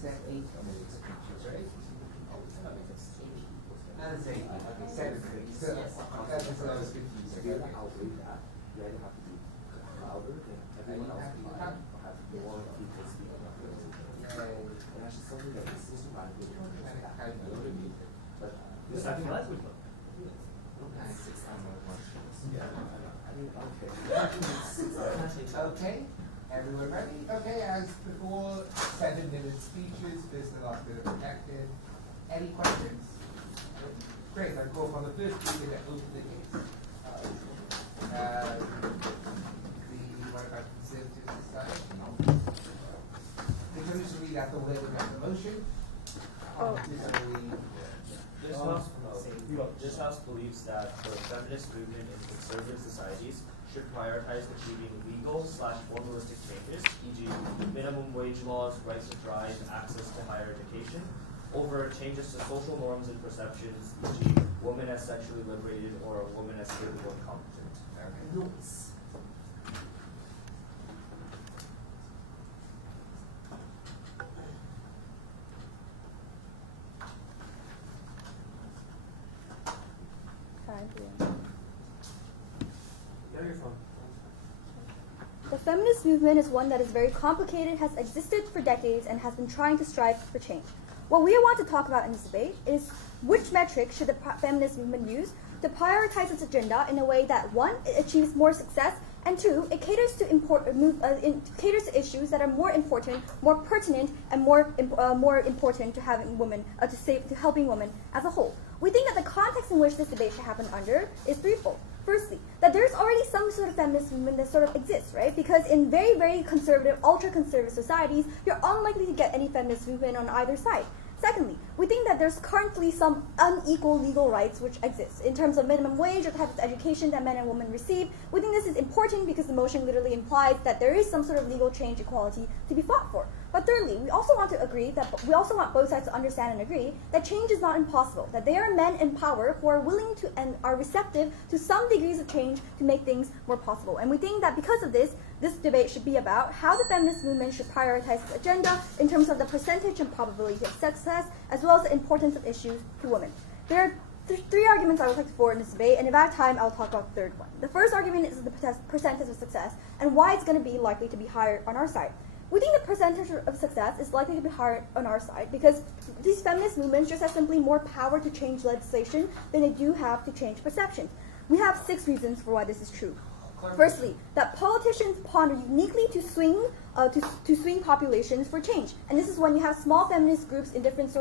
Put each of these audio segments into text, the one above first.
said 8 minutes pictures, right? And say, okay, 7 minutes. So that is what I was confused. Okay. I'll read that. You either have to be louder than everyone else or have more people speaking up. And actually something that is systematically but this I feel like we look. 6 times more questions. Yeah. I mean, okay. Okay, everyone ready? Okay, as before, 7-minute speeches, first and last bit are protected. Any questions? Great, I'll go from the first speaker that opened the case. What about Conservative Society? Can we just read out the word of the motion? This House believes that the feminist movement in conservative societies should prioritize achieving legal/formalistic changes, e.g. minimum wage laws, rights to drive, access to higher education, over changes to social norms and perceptions, e.g. woman as sexually liberated or a woman as capable and competent. Yes. The feminist movement is one that is very complicated, has existed for decades, and has been trying to strive for change. What we want to talk about in this debate is which metric should the feminist movement use to prioritize its agenda in a way that, one, it achieves more success, and two, it caters to caters to issues that are more important, more pertinent, and more important to having women, to helping women as a whole. We think that the context in which this debate should happen under is threefold. Firstly, that there's already some sort of feminist movement that sort of exists, right? Because in very, very conservative, ultra-conservative societies, you're unlikely to get any feminist movement on either side. Secondly, we think that there's currently some unequal legal rights which exist in terms of minimum wage or type of education that men and women receive. We think this is important because the motion literally implies that there is some sort of legal change equality to be fought for. But thirdly, we also want to agree that we also want both sides to understand and agree that change is not impossible, that there are men in power who are willing to and are receptive to some degrees of change to make things more possible. And we think that because of this debate should be about how the feminist movement should prioritize its agenda in terms of the percentage and probability of success, as well as the importance of issues to women. There are three arguments I would like to forward in this debate, and if I have time, I'll talk about the third one. The first argument is the percentage of success and why it's going to be likely to be higher on our side. We think the percentage of success is likely to be higher on our side because these feminist movements just have simply more power to change legislation than they do have to change perceptions. We have 6 reasons for why this is true. Firstly, that politicians ponder uniquely to swing populations for change, and this is when you have small feminist groups in different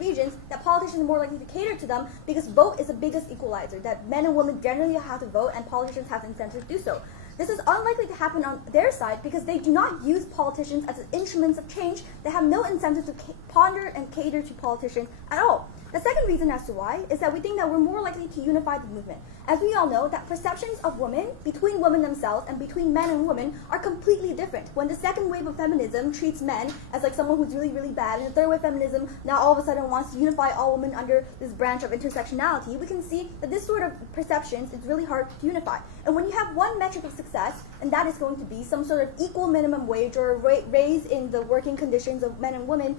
regions that politicians are more likely to cater to them because vote is the biggest equalizer. That men and women generally have to vote, and politicians have incentive to do so. This is unlikely to happen on their side because they do not use politicians as instruments of change. They have no incentive to ponder and cater to politicians at all. The second reason as to why is that we think that we're more likely to unify the movement. As we all know, that perceptions of women, between women themselves and between men and women, are completely different. When the second wave of feminism treats men as like someone who's really, really bad, and the third wave feminism now all of a sudden wants to unify all women under this branch of intersectionality, we can see that this sort of perceptions is really hard to unify. And when you have one metric of success, and that is going to be some sort of equal minimum wage or a raise in the working conditions of men and women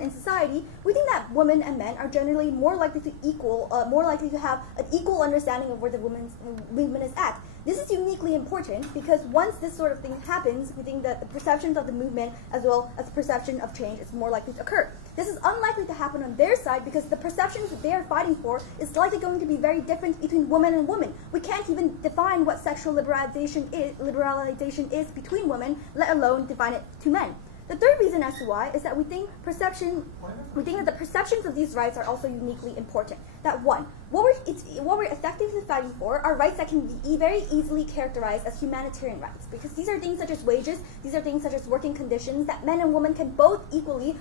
in society, we think that women and men are generally more likely to have an equal understanding of where the women's movement is at. This is uniquely important because once this sort of thing happens, we think that the perceptions of the movement as well as the perception of change is more likely to occur. This is unlikely to happen on their side because the perceptions that they are fighting for is likely going to be very different between women and women. We can't even define what sexual liberalization is between women, let alone define it to men. The third reason as to why is that we think that the perceptions of these rights are also uniquely important. That one, what we're effectively fighting for are rights that can be very easily characterized as humanitarian rights, because these are things such as wages, these are things such as working conditions that men and women can both equally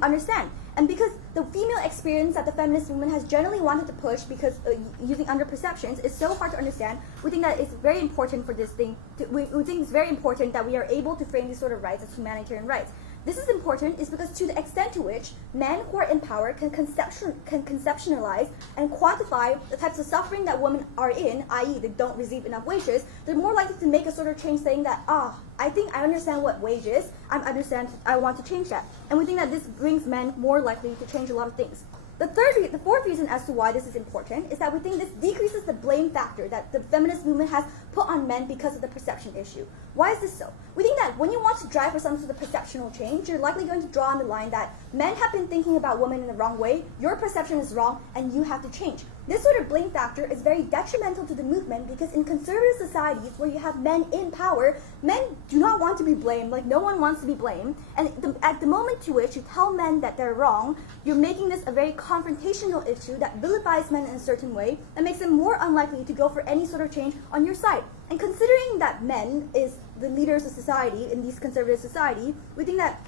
understand. And because the female experience that the feminist movement has generally wanted to push, because using under perceptions is so hard to understand, we think that it's very important for this thing. We think it's very important that we are able to frame these sort of rights as humanitarian rights. This is important is because to the extent to which men who are in power can conceptualize and quantify the types of suffering that women are in, i.e. they don't receive enough wages, they're more likely to make a sort of change saying that, I think I understand what wage is, I want to change that. And we think that this brings men more likely to change a lot of things. The fourth reason as to why this is important is that we think this decreases the blame factor that the feminist movement has put on men because of the perception issue. Why is this so? We think that when you want to drive for some sort of perceptional change, you're likely going to draw on the line that men have been thinking about women in the wrong way, your perception is wrong, and you have to change. This sort of blame factor is very detrimental to the movement because in conservative societies where you have men in power, men do not want to be blamed, like no one wants to be blamed. And at the moment to which you tell men that they're wrong, you're making this a very confrontational issue that vilifies men in a certain way and makes them more unlikely to go for any sort of change on your side. And considering that men is the leaders of society in these conservative society, we think that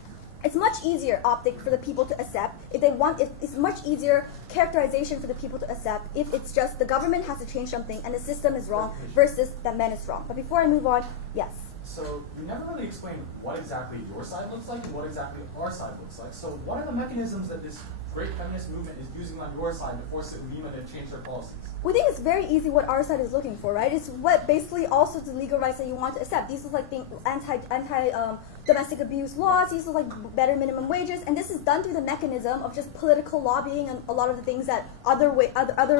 it's much easier optic for the people to accept it's much easier characterization for the people to accept if it's just the government has to change something and the system is wrong versus that men is wrong. But before I move on, yes. So you never really explained what exactly your side looks like and what exactly our side looks like. So what are the mechanisms that this great feminist movement is using on your side to force Lima to change their policies? We think it's very easy what our side is looking for, right? It's what basically also the legal rights that you want to accept. These are like the anti domestic abuse laws, these are like better minimum wages, and this is done through the mechanism of just political lobbying and a lot of the things that other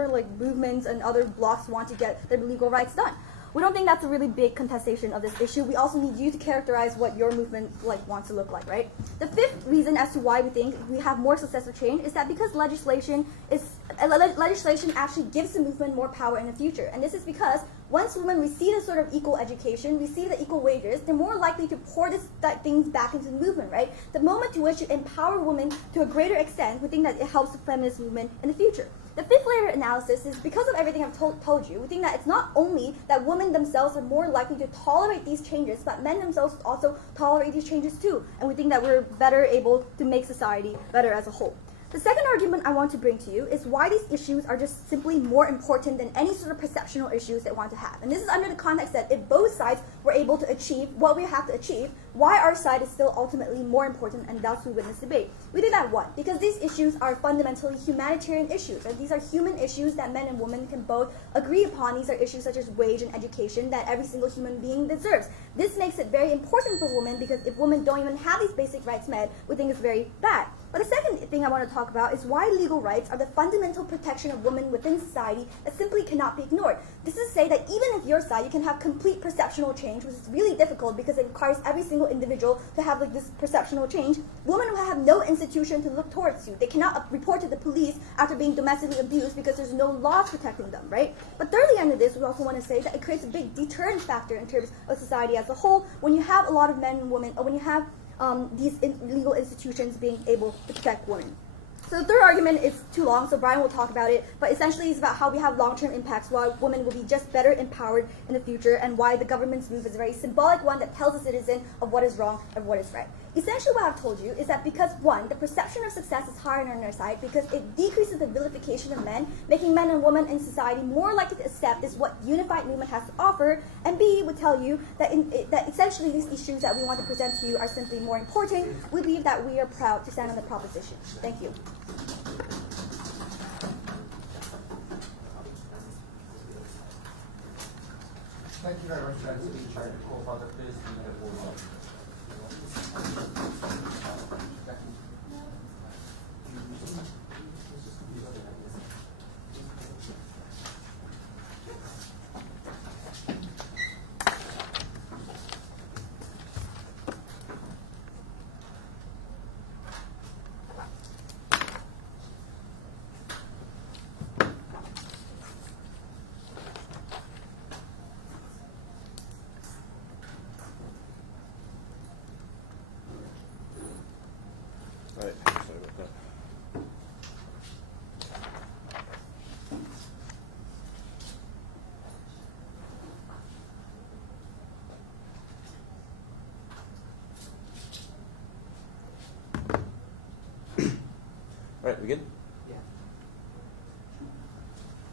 like movements and other blocs want to get their legal rights done. We don't think that's a really big contestation of this issue. We also need you to characterize what your movement wants to look like, right? The fifth reason as to why we think we have more successful change is that because legislation actually gives the movement more power in the future. And this is because once women receive a sort of equal education, receive the equal wages, they're more likely to pour things back into the movement, right? The moment to which you empower women to a greater extent, we think that it helps the feminist movement in the future. The fifth layer analysis is because of everything I've told you, we think that it's not only that women themselves are more likely to tolerate these changes, but men themselves also tolerate these changes too. And we think that we're better able to make society better as a whole. The second argument I want to bring to you is why these issues are just simply more important than any sort of perceptional issues they want to have. And this is under the context that if both sides were able to achieve what we have to achieve, why our side is still ultimately more important, and thus we win this debate. We think that one, because these issues are fundamentally humanitarian issues, and these are human issues that men and women can both agree upon. These are issues such as wage and education that every single human being deserves. This makes it very important for women because if women don't even have these basic rights met, we think it's very bad. But the second thing I want to talk about is why legal rights are the fundamental protection of women within society that simply cannot be ignored. This is to say that even if your side, you can have complete perceptional change, which is really difficult because it requires every single individual to have this perceptional change, women will have no institution to look towards you. They cannot report to the police after being domestically abused because there's no laws protecting them, right? But thirdly, under this, we also want to say that it creates a big deterrence factor in terms of society as a whole when you have a lot of men and women, or when you have these legal institutions being able to protect women. So the third argument is too long, so Brian will talk about it, but essentially it's about how we have long-term impacts, why women will be just better empowered in the future, and why the government's move is a very symbolic one that tells a citizen of what is wrong and what is right. Essentially what I've told you is that because, one, the perception of success is higher on our side because it decreases the vilification of men, making men and women in society more likely to accept this what unified movement has to offer, and B, would tell you that, that essentially these issues that we want to present to you are simply more important. We believe that we are proud to stand on the proposition. Thank you. Thank you very much for that speech. I call for the please lead the board. Right, sorry about that. All right, we good? Yeah.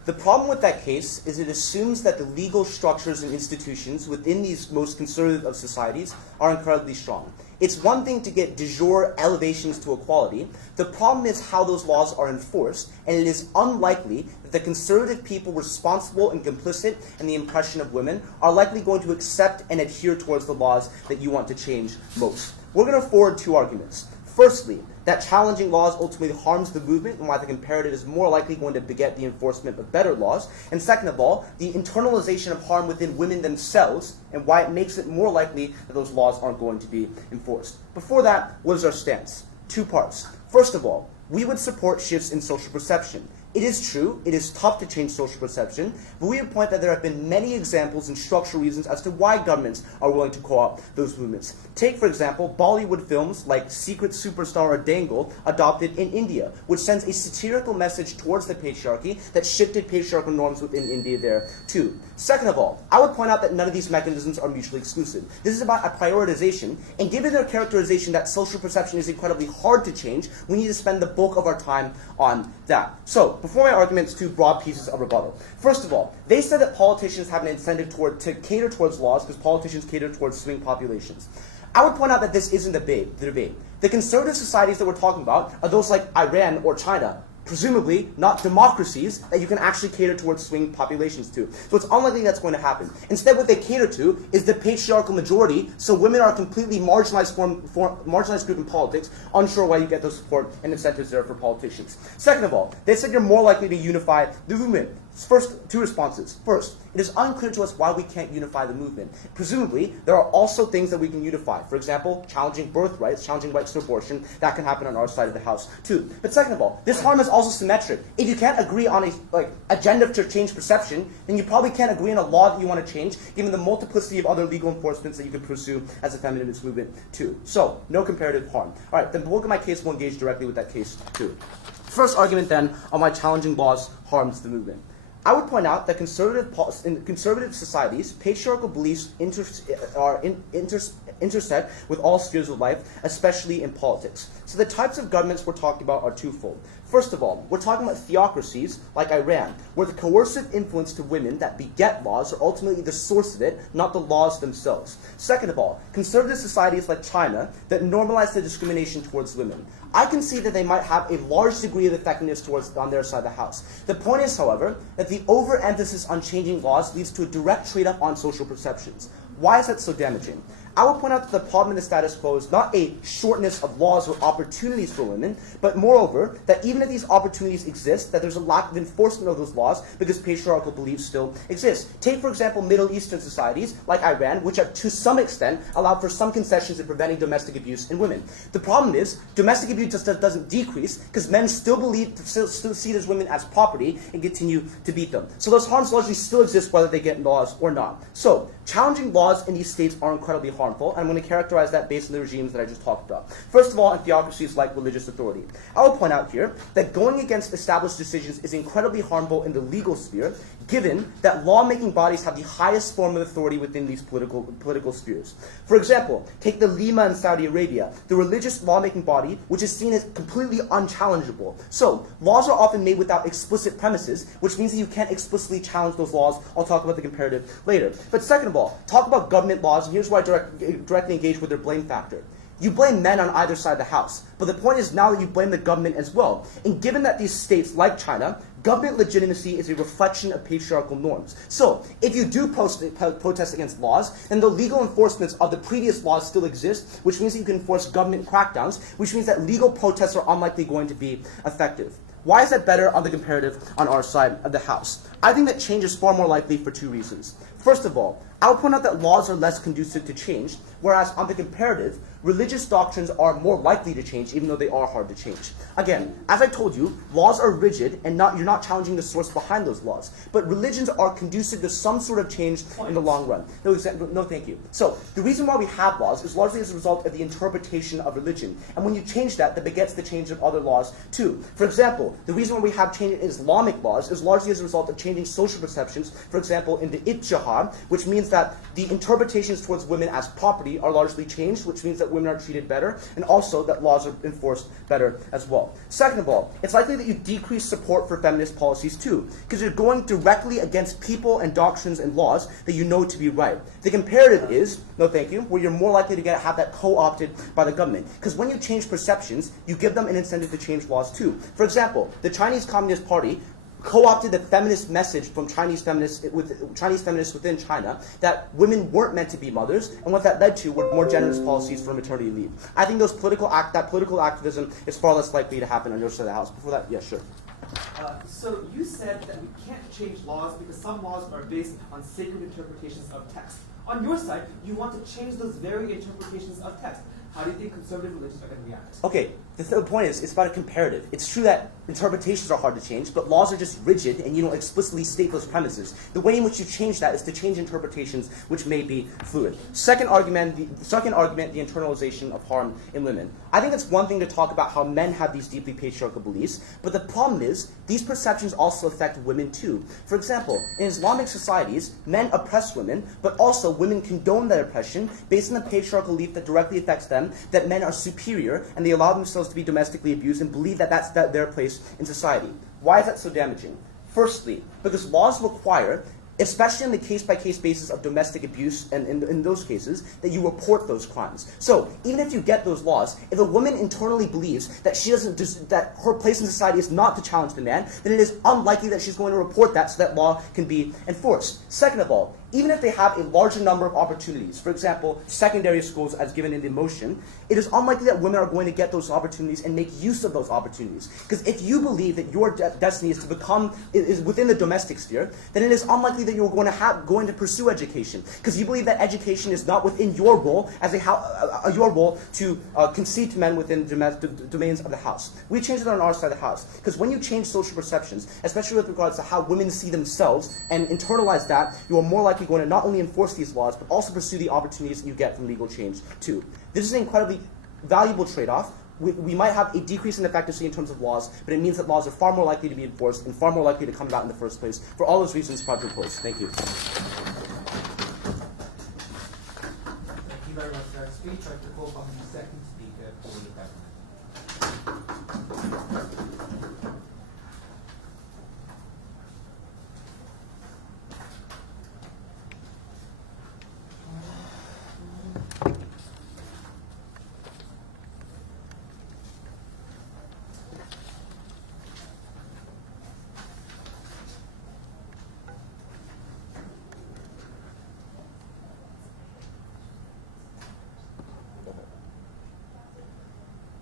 The problem with that case is it assumes that the legal structures and institutions within these most conservative of societies are incredibly strong. It's one thing to get de jure elevations to equality. The problem is how those laws are enforced, and it is unlikely that the conservative people responsible and complicit in the oppression of women are likely going to accept and adhere towards the laws that you want to change most. We're going to forward two arguments. Firstly, that challenging laws ultimately harms the movement and why the comparative is more likely going to beget the enforcement of better laws. And second of all, the internalization of harm within women themselves and why it makes it more likely that those laws aren't going to be enforced. Before that, what is our stance? Two parts. First of all, we would support shifts in social perception. It is true, it is tough to change social perception, but we would point that there have been many examples and structural reasons as to why governments are willing to co-opt those movements. Take, for example, Bollywood films like Secret Superstar or Dangle, adopted in India, which sends a satirical message towards the patriarchy that shifted patriarchal norms within India there too. Second of all, I would point out that none of these mechanisms are mutually exclusive. This is about a prioritization, and given their characterization that social perception is incredibly hard to change, we need to spend the bulk of our time on that. So, before my arguments, two broad pieces of rebuttal. First of all, they said that politicians have an incentive to cater towards laws because politicians cater towards swing populations. I would point out that this isn't the debate. The conservative societies that we're talking about are those like Iran or China, presumably not democracies that you can actually cater towards swing populations to. So it's unlikely that's going to happen. Instead, what they cater to is the patriarchal majority, so women are a completely marginalized marginalized group in politics, unsure why you get those support and incentives there for politicians. Second of all, they said you're more likely to unify the movement. First, two responses. First, it is unclear to us why we can't unify the movement. Presumably, there are also things that we can unify. For example, challenging birth rights, challenging rights to abortion. That can happen on our side of the house, too. But second of all, this harm is also symmetric. If you can't agree on a agenda to change perception, then you probably can't agree on a law that you want to change, given the multiplicity of other legal enforcements that you could pursue as a feminist movement, too. So, no comparative harm. All right, then the bulk of my case will engage directly with that case, too. First argument, then, on why challenging laws harms the movement. I would point out that in conservative societies, patriarchal beliefs intersect with all spheres of life, especially in politics. So the types of governments we're talking about are twofold. First of all, we're talking about theocracies like Iran, where the coercive influence to women that beget laws are ultimately the source of it, not the laws themselves. Second of all, conservative societies like China that normalize the discrimination towards women. I can see that they might have a large degree of effectiveness on their side of the house. The point is, however, that the overemphasis on changing laws leads to a direct trade-off on social perceptions. Why is that so damaging? I will point out that the problem in the status quo is not a shortness of laws or opportunities for women, but moreover, that even if these opportunities exist, that there's a lack of enforcement of those laws because patriarchal beliefs still exist. Take, for example, Middle Eastern societies like Iran, which to some extent allow for some concessions in preventing domestic abuse in women. The problem is, domestic abuse just doesn't decrease because men still see those women as property and continue to beat them. So those harms largely still exist whether they get laws or not. So, challenging laws in these states are incredibly harmful, and I'm going to characterize that based on the regimes that I just talked about. First of all, in theocracies like religious authority. I will point out here that going against established decisions is incredibly harmful in the legal sphere, given that lawmaking bodies have the highest form of authority within these political spheres. For example, take the Lima in Saudi Arabia, the religious lawmaking body, which is seen as completely unchallengeable. So, laws are often made without explicit premises, which means that you can't explicitly challenge those laws. I'll talk about the comparative later. But second of all, talk about government laws, and here's why I directly engage with their blame factor. You blame men on either side of the house, but the point is now that you blame the government as well. And given that these states, like China, government legitimacy is a reflection of patriarchal norms. So, if you do protest against laws, then the legal enforcements of the previous laws still exist, which means that you can enforce government crackdowns, which means that legal protests are unlikely going to be effective. Why is that better on the comparative on our side of the house? I think that change is far more likely for two reasons. First of all, I would point out that laws are less conducive to change, whereas on the comparative, religious doctrines are more likely to change, even though they are hard to change. Again, as I told you, laws are rigid, and you're not challenging the source behind those laws. But religions are conducive to some sort of change in the long run. No, thank you. So, the reason why we have laws is largely as a result of the interpretation of religion. And when you change that, that begets the change of other laws, too. For example, the reason why we have change in Islamic laws is largely as a result of change changing social perceptions, for example, in the Itjahar, which means that the interpretations towards women as property are largely changed, which means that women are treated better, and also that laws are enforced better as well. Second of all, it's likely that you decrease support for feminist policies too, because you're going directly against people and doctrines and laws that you know to be right. The comparative is, no thank you, where you're more likely to have that co-opted by the government. Because when you change perceptions, you give them an incentive to change laws too. For example, the Chinese Communist Party co-opted the feminist message from Chinese feminists within China that women weren't meant to be mothers, and what that led to were more generous policies for maternity leave. I think that political activism is far less likely to happen on your side of the house. Before that, yeah, sure. So you said that we can't change laws because some laws are based on sacred interpretations of text. On your side, you want to change those very interpretations of text. How do you think conservative religions are going to react? Okay, the third point is, it's about a comparative. It's true that interpretations are hard to change, but laws are just rigid and you don't explicitly state those premises. The way in which you change that is to change interpretations, which may be fluid. Second argument, the internalization of harm in women. I think it's one thing to talk about how men have these deeply patriarchal beliefs, but the problem is, these perceptions also affect women too. For example, in Islamic societies, men oppress women, but also women condone that oppression based on the patriarchal belief that directly affects them, that men are superior, and they allow themselves to be domestically abused and believe that that's their place in society. Why is that so damaging? Firstly, because laws require, especially on the case-by-case basis of domestic abuse, and in those cases, that you report those crimes. So, even if you get those laws, if a woman internally believes that that her place in society is not to challenge the man, then it is unlikely that she's going to report that so that law can be enforced. Second of all, even if they have a larger number of opportunities, for example, secondary schools as given in the motion, it is unlikely that women are going to get those opportunities and make use of those opportunities. Because if you believe that your destiny is to become, is within the domestic sphere, then it is unlikely that you're going to pursue education. Because you believe that education is not within your role as your role to concede to men within domains of the house. We change it on our side of the house. Because when you change social perceptions, especially with regards to how women see themselves, and internalize that, you are more likely going to not only enforce these laws, but also pursue the opportunities that you get from legal change too. This is an incredibly valuable trade-off. We might have a decrease in efficacy in terms of laws, but it means that laws are far more likely to be enforced and far more likely to come about in the first place. For all those reasons, Project Post. Thank you. Thank you very much for that speech. I'd like to call upon the second speaker for the government.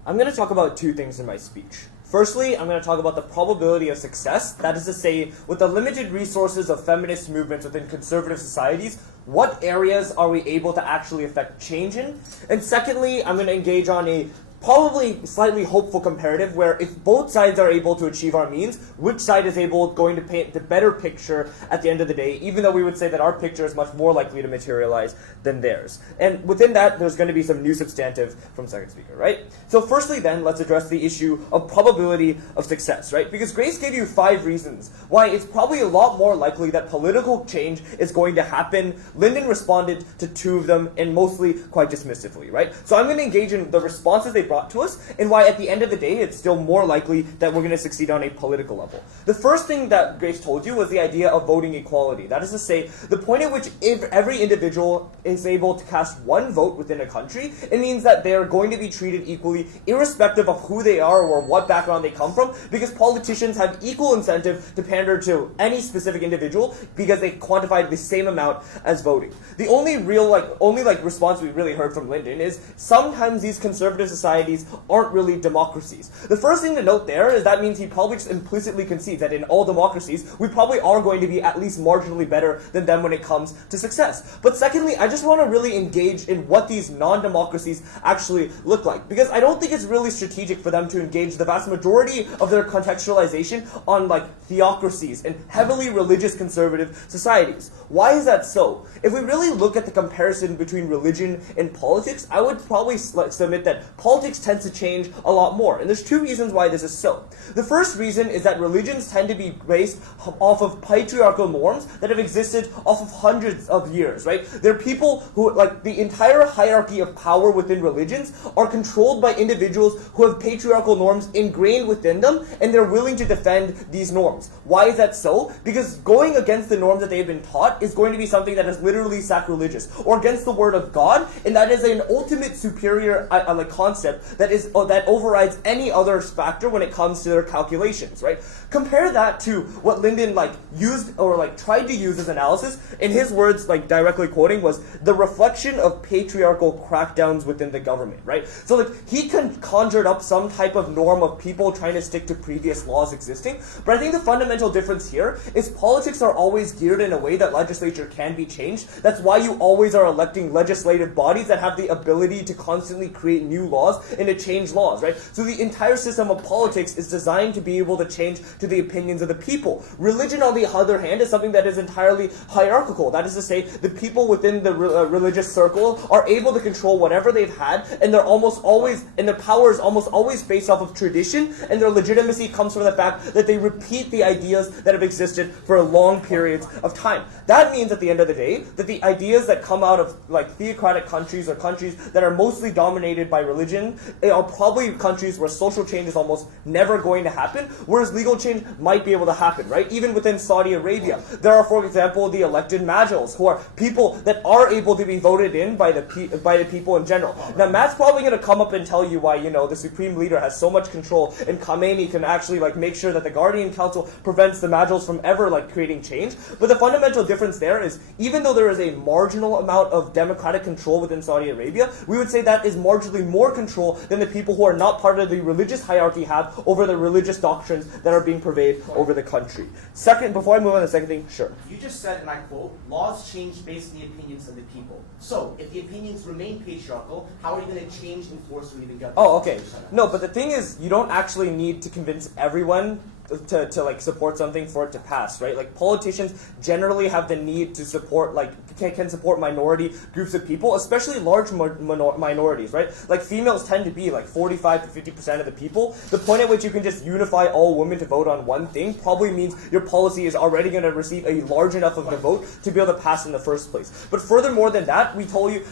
I'm going to talk about two things in my speech. Firstly, I'm going to talk about the probability of success, that is to say, with the limited resources of feminist movements within conservative societies, what areas are we able to actually affect change in? And secondly, I'm going to engage on a probably slightly hopeful comparative where if both sides are able to achieve our means, which side is going to paint the better picture at the end of the day, even though we would say that our picture is much more likely to materialize than theirs. And within that, there's going to be some new substantive from second speaker, right? So firstly then, let's address the issue of probability of success, right? Because Grace gave you 5 reasons why it's probably a lot more likely that political change is going to happen. Lyndon responded to 2 of them, and mostly quite dismissively, right? So I'm going to engage in the responses they brought to us, and why at the end of the day it's still more likely that we're going to succeed on a political level. The first thing that Grace told you was the idea of voting equality. That is to say, the point at which if every individual is able to cast 1 vote within a country, it means that they are going to be treated equally, irrespective of who they are or what background they come from, because politicians have equal incentive to pander to any specific individual because they quantified the same amount as voting. The only response we really heard from Lyndon is sometimes these conservative societies aren't really democracies. The first thing to note there is that means he probably just implicitly concedes that in all democracies, we probably are going to be at least marginally better than them when it comes to success. But secondly, I just want to really engage in what these non-democracies actually look like, because I don't think it's really strategic for them to engage the vast majority of their contextualization on theocracies and heavily religious conservative societies. Why is that so? If we really look at the comparison between religion and politics, I would probably submit that politics politics tends to change a lot more. And there's two reasons why this is so. The first reason is that religions tend to be based off of patriarchal norms that have existed off of hundreds of years, right? There are people who, like, the entire hierarchy of power within religions are controlled by individuals who have patriarchal norms ingrained within them, and they're willing to defend these norms. Why is that so? Because going against the norms that they've been taught is going to be something that is literally sacrilegious, or against the word of God, and that is an ultimate superior concept that overrides any other factor when it comes to their calculations, right? Compare that to what Lyndon used or tried to use as analysis. In his words, directly quoting, was the reflection of patriarchal crackdowns within the government, right? So he conjured up some type of norm of people trying to stick to previous laws existing. But I think the fundamental difference here is politics are always geared in a way that legislature can be changed. That's why you always are electing legislative bodies that have the ability to constantly create new laws and to change laws, right? So the entire system of politics is designed to be able to change to the opinions of the people. Religion, on the other hand, is something that is entirely hierarchical. That is to say, the people within the religious circle are able to control whatever they've had, and their power is almost always based off of tradition, and their legitimacy comes from the fact that they repeat the ideas that have existed for long periods of time. That means, at the end of the day, that the ideas that come out of theocratic countries or countries that are mostly dominated by religion are probably countries where social change is almost never going to happen, whereas legal change might be able to happen, right? Even within Saudi Arabia, there are, for example, the elected majlis, who are people that are able to be voted in by the people in general. Now, Matt's probably going to come up and tell you why, the supreme leader has so much control, and Khamenei can actually make sure that the Guardian Council prevents the majlis from ever creating change. But the fundamental difference there is, even though there is a marginal amount of democratic control within Saudi Arabia, we would say that is marginally more control than the people who are not part of the religious hierarchy have over the religious doctrines that are being pervaded over the country. Second, before I move on to the second thing, sure. You just said, and I quote, laws change based on the opinions of the people. So, if the opinions remain patriarchal, how are you going to change, enforce, or even govern? Oh, okay. No, but the thing is, you don't actually need to convince everyone to support something for it to pass, right? Politicians generally have the need to support, can support minority groups of people, especially large minorities, right? Females tend to be 45 to 50% of the people. The point at which you can just unify all women to vote on one thing probably means your policy is already going to receive a large enough of the vote to be able to pass in the first place. But furthermore than that, we told you,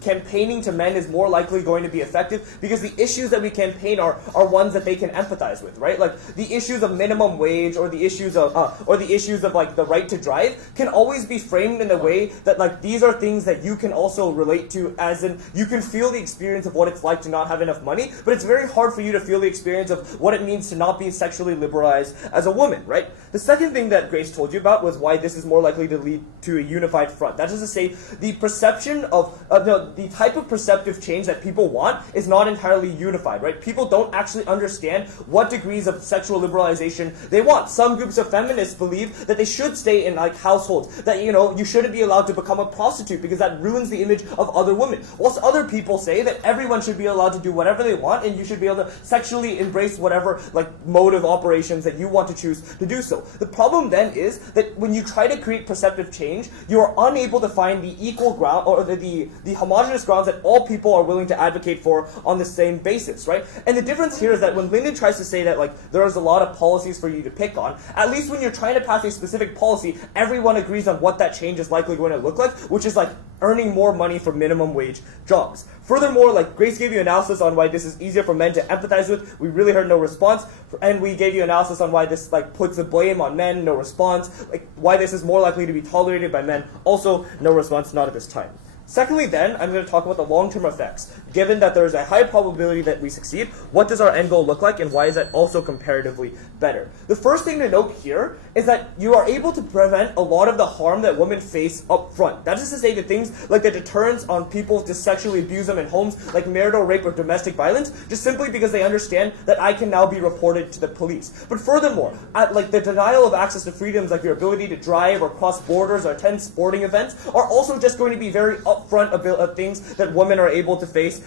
campaigning to men is more likely going to be effective because the issues that we campaign are ones that they can empathize with, right? The issues of minimum wage or the issues of the right to drive can always be framed in a way that these are things that you can also relate to, as in you can feel the experience of what it's like to not have enough money, but it's very hard for you to feel the experience of what it means to not be sexually liberalized as a woman, right? The second thing that Grace told you about was why this is more likely to lead to a unified front. That is to say, the perception of the type of perceptive change that people want is not entirely unified, right? People don't actually understand what degrees of sexual liberalization they want. Some groups of feminists believe that they should stay in households, that you shouldn't be allowed to become a prostitute because that ruins the image of other women. Whilst other people say that everyone should be allowed to do whatever they want and you should be able to sexually embrace whatever mode of operations that you want to choose to do so. The problem then is that when you try to create perceptive change, you are unable to find the equal ground or the homogenous grounds that all people are willing to advocate for on the same basis, right? And the difference here is that when Lyndon tries to say that there is a lot of policies for you to pick on, at least when you're trying to pass a specific policy, everyone agrees on what that change is likely going to look like, which is earning more money for minimum wage jobs. Furthermore, Grace gave you analysis on why this is easier for men to empathize with. We really heard no response. And we gave you analysis on why this puts the blame on men. No response. Why this is more likely to be tolerated by men. Also, no response, not at this time. Secondly, then, I'm going to talk about the long-term effects. Given that there is a high probability that we succeed, what does our end goal look like, and why is that also comparatively better? The first thing to note here is that you are able to prevent a lot of the harm that women face up front. That is to say, the things like the deterrence on people to sexually abuse them in homes, like marital rape or domestic violence, just simply because they understand that I can now be reported to the police. But furthermore, the denial of access to freedoms like your ability to drive or cross borders or attend sporting events are also just going to be very upfront upfront things that women are able to face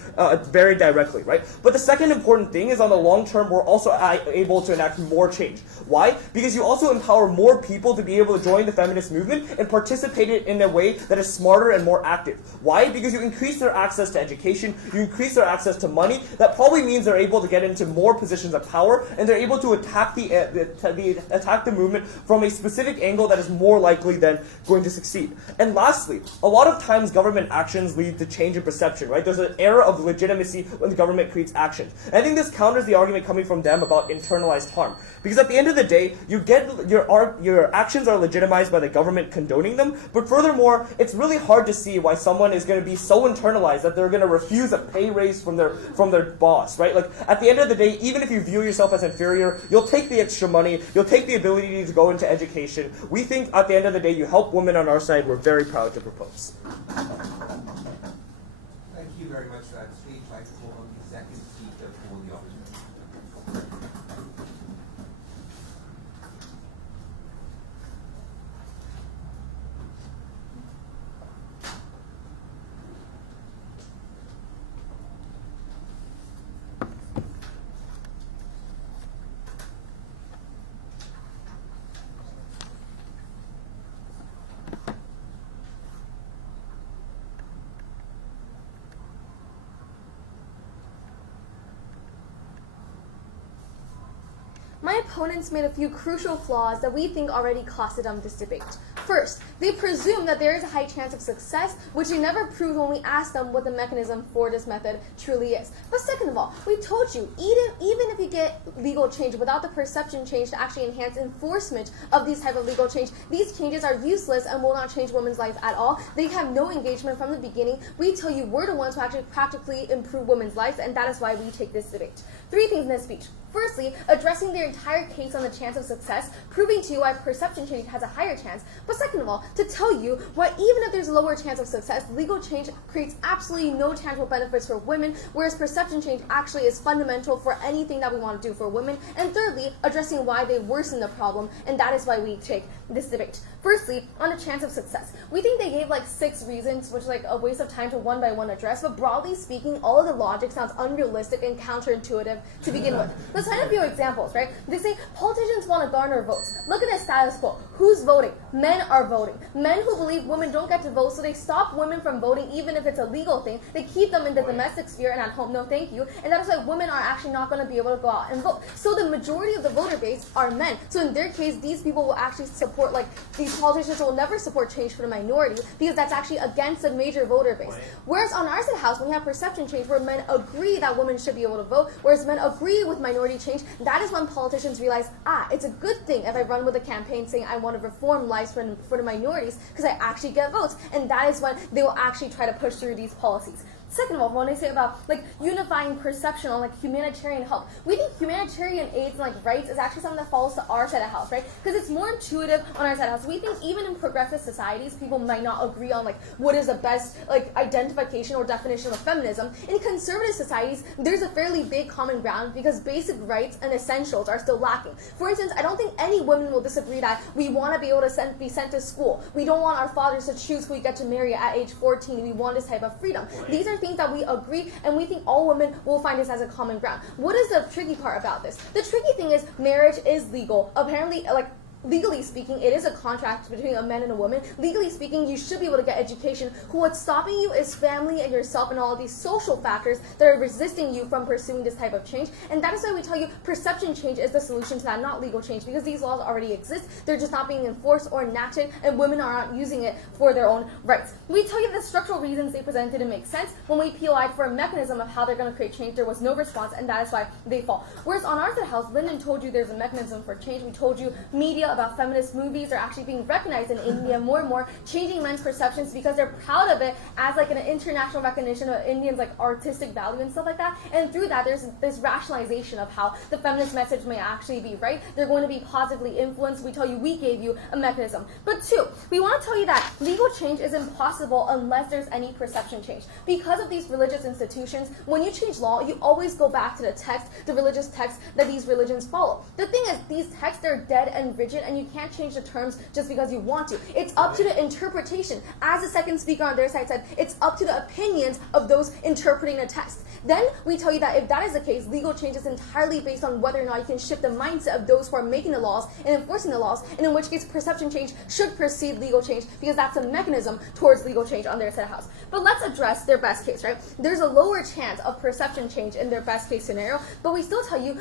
very directly, right? But the second important thing is on the long term, we're also able to enact more change. Why? Because you also empower more people to be able to join the feminist movement and participate in a way that is smarter and more active. Why? Because you increase their access to education, you increase their access to money. That probably means they're able to get into more positions of power, and they're able to attack the movement from a specific angle that is more likely than going to succeed. And lastly, a lot of times government actions lead to change in perception, right? There's an era of legitimacy when the government creates actions. And I think this counters the argument coming from them about internalized harm. Because at the end of the day, you get your actions are legitimized by the government condoning them, but furthermore, it's really hard to see why someone is going to be so internalized that they're going to refuse a pay raise from their boss, right? Like, at the end of the day, even if you view yourself as inferior, you'll take the extra money, you'll take the ability to go into education. We think at the end of the day, you help women on our side. We're very proud to propose. Thank you very much for that speech. I call on the second speaker for the opposition. My opponents made a few crucial flaws that we think already costed them this debate. First, they presume that there is a high chance of success, which they never proved when we asked them what the mechanism for this method truly is. But second of all, we told you, even if you get legal change without the perception change to actually enhance enforcement of these type of legal change, these changes are useless and will not change women's life at all. They have no engagement from the beginning. We tell you we're the ones who actually practically improve women's lives, and that is why we take this debate. 3 things in this speech. Firstly, addressing their entire case on the chance of success, proving to you why perception change has a higher chance. But second of all, to tell you why even if there's a lower chance of success, legal change creates absolutely no tangible benefits for women, whereas perception change actually is fundamental for anything that we want to do for women. And thirdly, addressing why they worsen the problem, and that is why we take this debate. Firstly, on the chance of success. We think they gave like 6 reasons, which is like a waste of time to one by one address, but broadly speaking, all of the logic sounds unrealistic and counterintuitive to begin with. Let's find a few examples, right? They say politicians want to garner votes. Look at the status quo. Who's voting? Men are voting. Men who believe women don't get to vote, so they stop women from voting even if it's a legal thing. They keep them in the domestic sphere and at home, no thank you. And that is why women are actually not going to be able to go out and vote. So the majority of the voter base are men. So in their case, these people will actually support, like, these politicians will never support change for the minority because that's actually against the major voter base. Whereas on our side of the house, when we have perception change where men agree that women should be able to vote, whereas men agree with minority change, that is when politicians realize, it's a good thing if I run with a campaign saying I want to reform lives for the minorities because I actually get votes. And that is when they will actually try to push through these policies. Second of all, when they say about like unifying perception on like humanitarian help, we think humanitarian aids and like rights is actually something that falls to our side of the house, right? Because it's more intuitive on our side of the house. We think even in progressive societies, people might not agree on like what is the best like identification or definition of feminism. In conservative societies, there's a fairly big common ground because basic rights and essentials are still lacking. For instance, I don't think any woman will disagree that we want to be able to be sent to school. We don't want our fathers to choose who we get to marry at age 14. We want this type of freedom. These are things that we agree, and we think all women will find this as a common ground. What is the tricky part about this? The tricky thing is marriage is legal. Apparently, like, legally speaking, it is a contract between a man and a woman. Legally speaking, you should be able to get education. What's stopping you is family and yourself and all of these social factors that are resisting you from pursuing this type of change. And that is why we tell you perception change is the solution to that, not legal change, because these laws already exist. They're just not being enforced or enacted, and women are not using it for their own rights. We tell you the structural reasons they presented didn't make sense. When we POI'd for a mechanism of how they're going to create change, there was no response, and that is why they fall. Whereas on our side house, Lyndon told you there's a mechanism for change. We told you media about feminist movies are actually being recognized in India more and more, changing men's perceptions because they're proud of it as like an international recognition of Indians' like artistic value and stuff like that. And through that, there's this rationalization of how the feminist message may actually be right. They're going to be positively influenced. We tell you we gave you a mechanism. But 2, we want to tell you that legal change is impossible unless there's any perception change. Because of these religious institutions, when you change law, you always go back to the text, the religious text that these religions follow. The thing is, these texts are dead and rigid and you can't change the terms just because you want to. It's up to the interpretation. As the second speaker on their side said, it's up to the opinions of those interpreting the text. Then we tell you that if that is the case, legal change is entirely based on whether or not you can shift the mindset of those who are making the laws and enforcing the laws, and in which case perception change should precede legal change because that's a mechanism towards legal change on their side of the house. But let's address their best case, right? There's a lower chance of perception change in their best case scenario, but we still tell you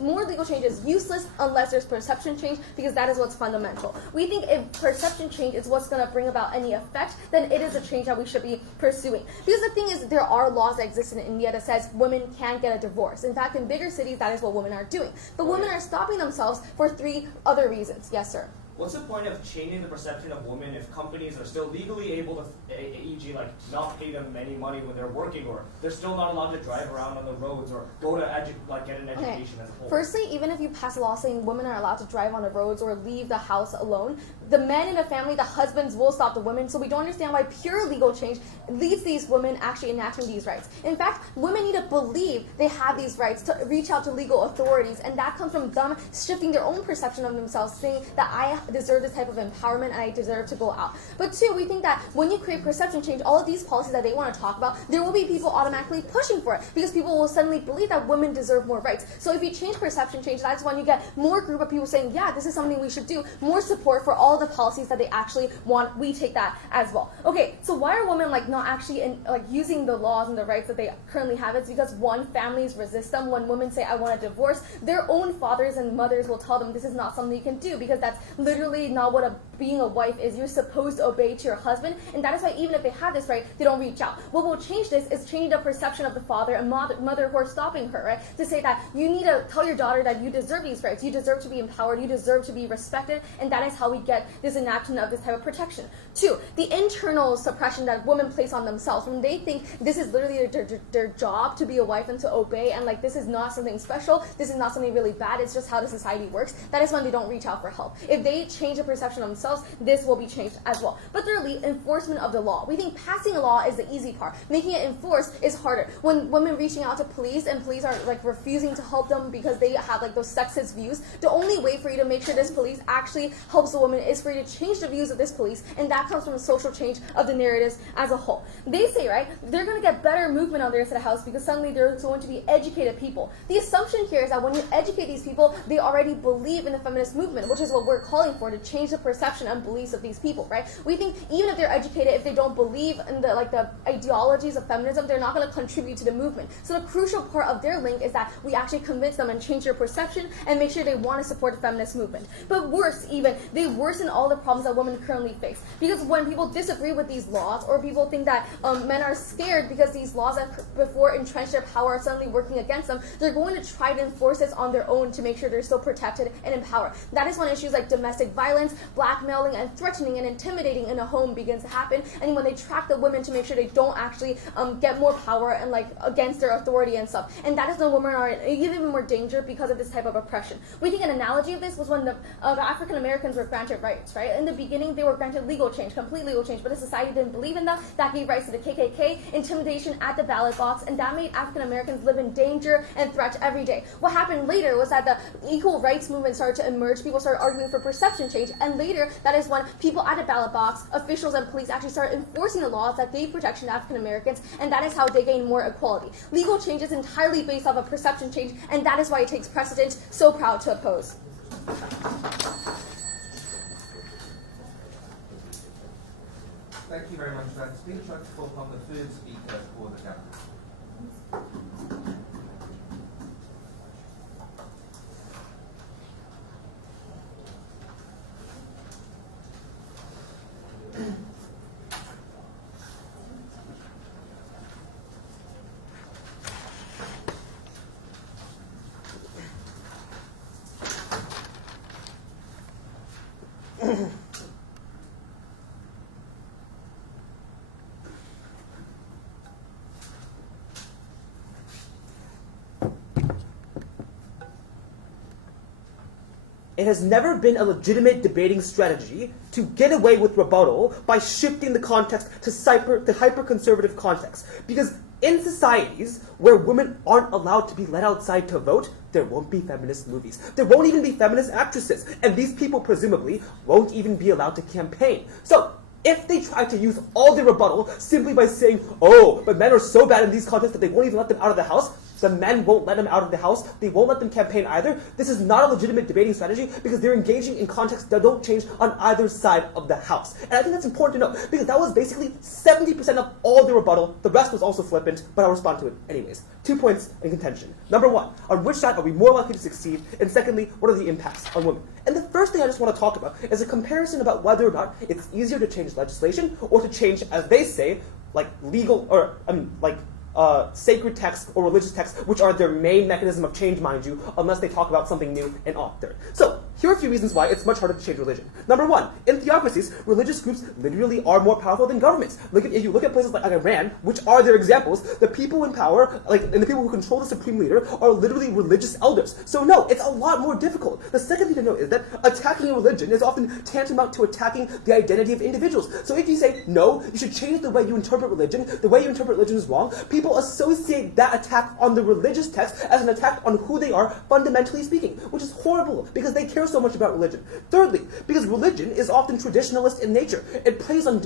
more legal change is useless unless there's perception change because that is what's fundamental. We think if perception change is what's going to bring about any effect, then it is a change that we should be pursuing. Because the thing is, there are laws that exist in India that says women can get a divorce. In fact, in bigger cities, that is what women are doing. But women are stopping themselves for 3 other reasons. Yes, sir. What's the point of changing the perception of women if companies are still legally able to, e.g., like not pay them any money when they're working, or they're still not allowed to drive around on the roads or go to get an education as a whole? Firstly, even if you pass a law saying women are allowed to drive on the roads or leave the house alone, the men in the family, the husbands, will stop the women. So we don't understand why pure legal change leads these women actually enacting these rights. In fact, women need to believe they have these rights to reach out to legal authorities, and that comes from them shifting their own perception of themselves, saying that I deserve this type of empowerment and I deserve to go out. But 2, we think that when you create perception change, all of these policies that they want to talk about, there will be people automatically pushing for it because people will suddenly believe that women deserve more rights. So if you change perception change, that's when you get more group of people saying, yeah, this is something we should do, more support for all the policies that they actually want. We take that as well. Okay, so why are women not actually using the laws and the rights that they currently have? It's because 1, families resist them. When women say I want a divorce, their own fathers and mothers will tell them this is not something you can do because that's literally not what being a wife is. You're supposed to obey to your husband, and that is why even if they have this right, they don't reach out. What will change this is changing the perception of the father and mother who are stopping her, right? To say that you need to tell your daughter that you deserve these rights, you deserve to be empowered, you deserve to be respected, and that is how we get this enactment of this type of protection. 2, the internal suppression that women place on themselves when they think this is literally their job to be a wife and to obey, and this is not something special, this is not something really bad, it's just how the society works. That is when they don't reach out for help. If they change the perception of themselves, this will be changed as well. But thirdly, enforcement of the law. We think passing a law is the easy part. Making it enforced is harder. When women reaching out to police and police are refusing to help them because they have those sexist views, the only way for you to make sure this police actually helps the woman is for you to change the views of this police, and that comes from a social change of the narratives as a whole. They say, right, they're going to get better movement on their side of the house because suddenly they're going to be educated people. The assumption here is that when you educate these people, they already believe in the feminist movement, which is what we're calling for, to change the perception and beliefs of these people, right? We think even if they're educated, if they don't believe in the ideologies of feminism, they're not going to contribute to the movement. So the crucial part of their link is that we actually convince them and change their perception and make sure they want to support the feminist movement. But worse even, they worsen all the problems that women currently face. Because when people disagree with these laws, or people think that men are scared because these laws that before entrenched their power are suddenly working against them, they're going to try to enforce this on their own to make sure they're still protected and empowered. That is when issues like domestic violence, blackmailing, and threatening and intimidating in a home begins to happen, and when they track the women to make sure they don't actually get more power and against their authority and stuff. And that is when women are in even more danger because of this type of oppression. We think an analogy of this was when the African Americans were granted rights, right? In the beginning, they were granted legal change, complete legal change, but the society didn't believe in them. That gave rights to the KKK, intimidation at the ballot box, and that made African Americans live in danger and threat every day. What happened later was that the equal rights movement started to emerge. People started arguing for perception change, and later, that is when people at the ballot box, officials and police actually started enforcing the laws that gave protection to African Americans, and that is how they gained more equality. Legal change is entirely based off of perception change, and that is why it takes precedence. So proud to oppose. Thank you very much for that speech. Let's call upon the third speaker for the government. It has never been a legitimate debating strategy to get away with rebuttal by shifting the context to hyper-conservative context, because in societies where women aren't allowed to be let outside to vote, there won't be feminist movies. There won't even be feminist actresses. And these people presumably won't even be allowed to campaign. So if they try to use all the rebuttal simply by saying, oh, but men are so bad in these contexts that they won't even let them out of the house, the men won't let them out of the house, they won't let them campaign either, this is not a legitimate debating strategy because they're engaging in contexts that don't change on either side of the house. And I think that's important to note because that was basically 70% of all the rebuttal. The rest was also flippant, but I'll respond to it anyways. 2 points in contention. Number one, on which side are we more likely to succeed? And secondly, what are the impacts on women? And the first thing I just want to talk about is a comparison about whether or not it's easier to change legislation or to change, as they say, like legal, or sacred texts or religious texts, which are their main mechanism of change, mind you, unless they talk about something new and author. So, here are a few reasons why it's much harder to change religion. Number one, in theocracies, religious groups literally are more powerful than governments. If you look at places like Iran, which are their examples, the people in power, and the people who control the supreme leader, are literally religious elders. So no, it's a lot more difficult. The second thing to note is that attacking a religion is often tantamount to attacking the identity of individuals. So if you say, no, you should change the way you interpret religion, the way you interpret religion is wrong, people associate that attack on the religious text as an attack on who they are, fundamentally speaking, which is horrible because they care so much about religion. Thirdly, because religion is often traditionalist in nature. It plays on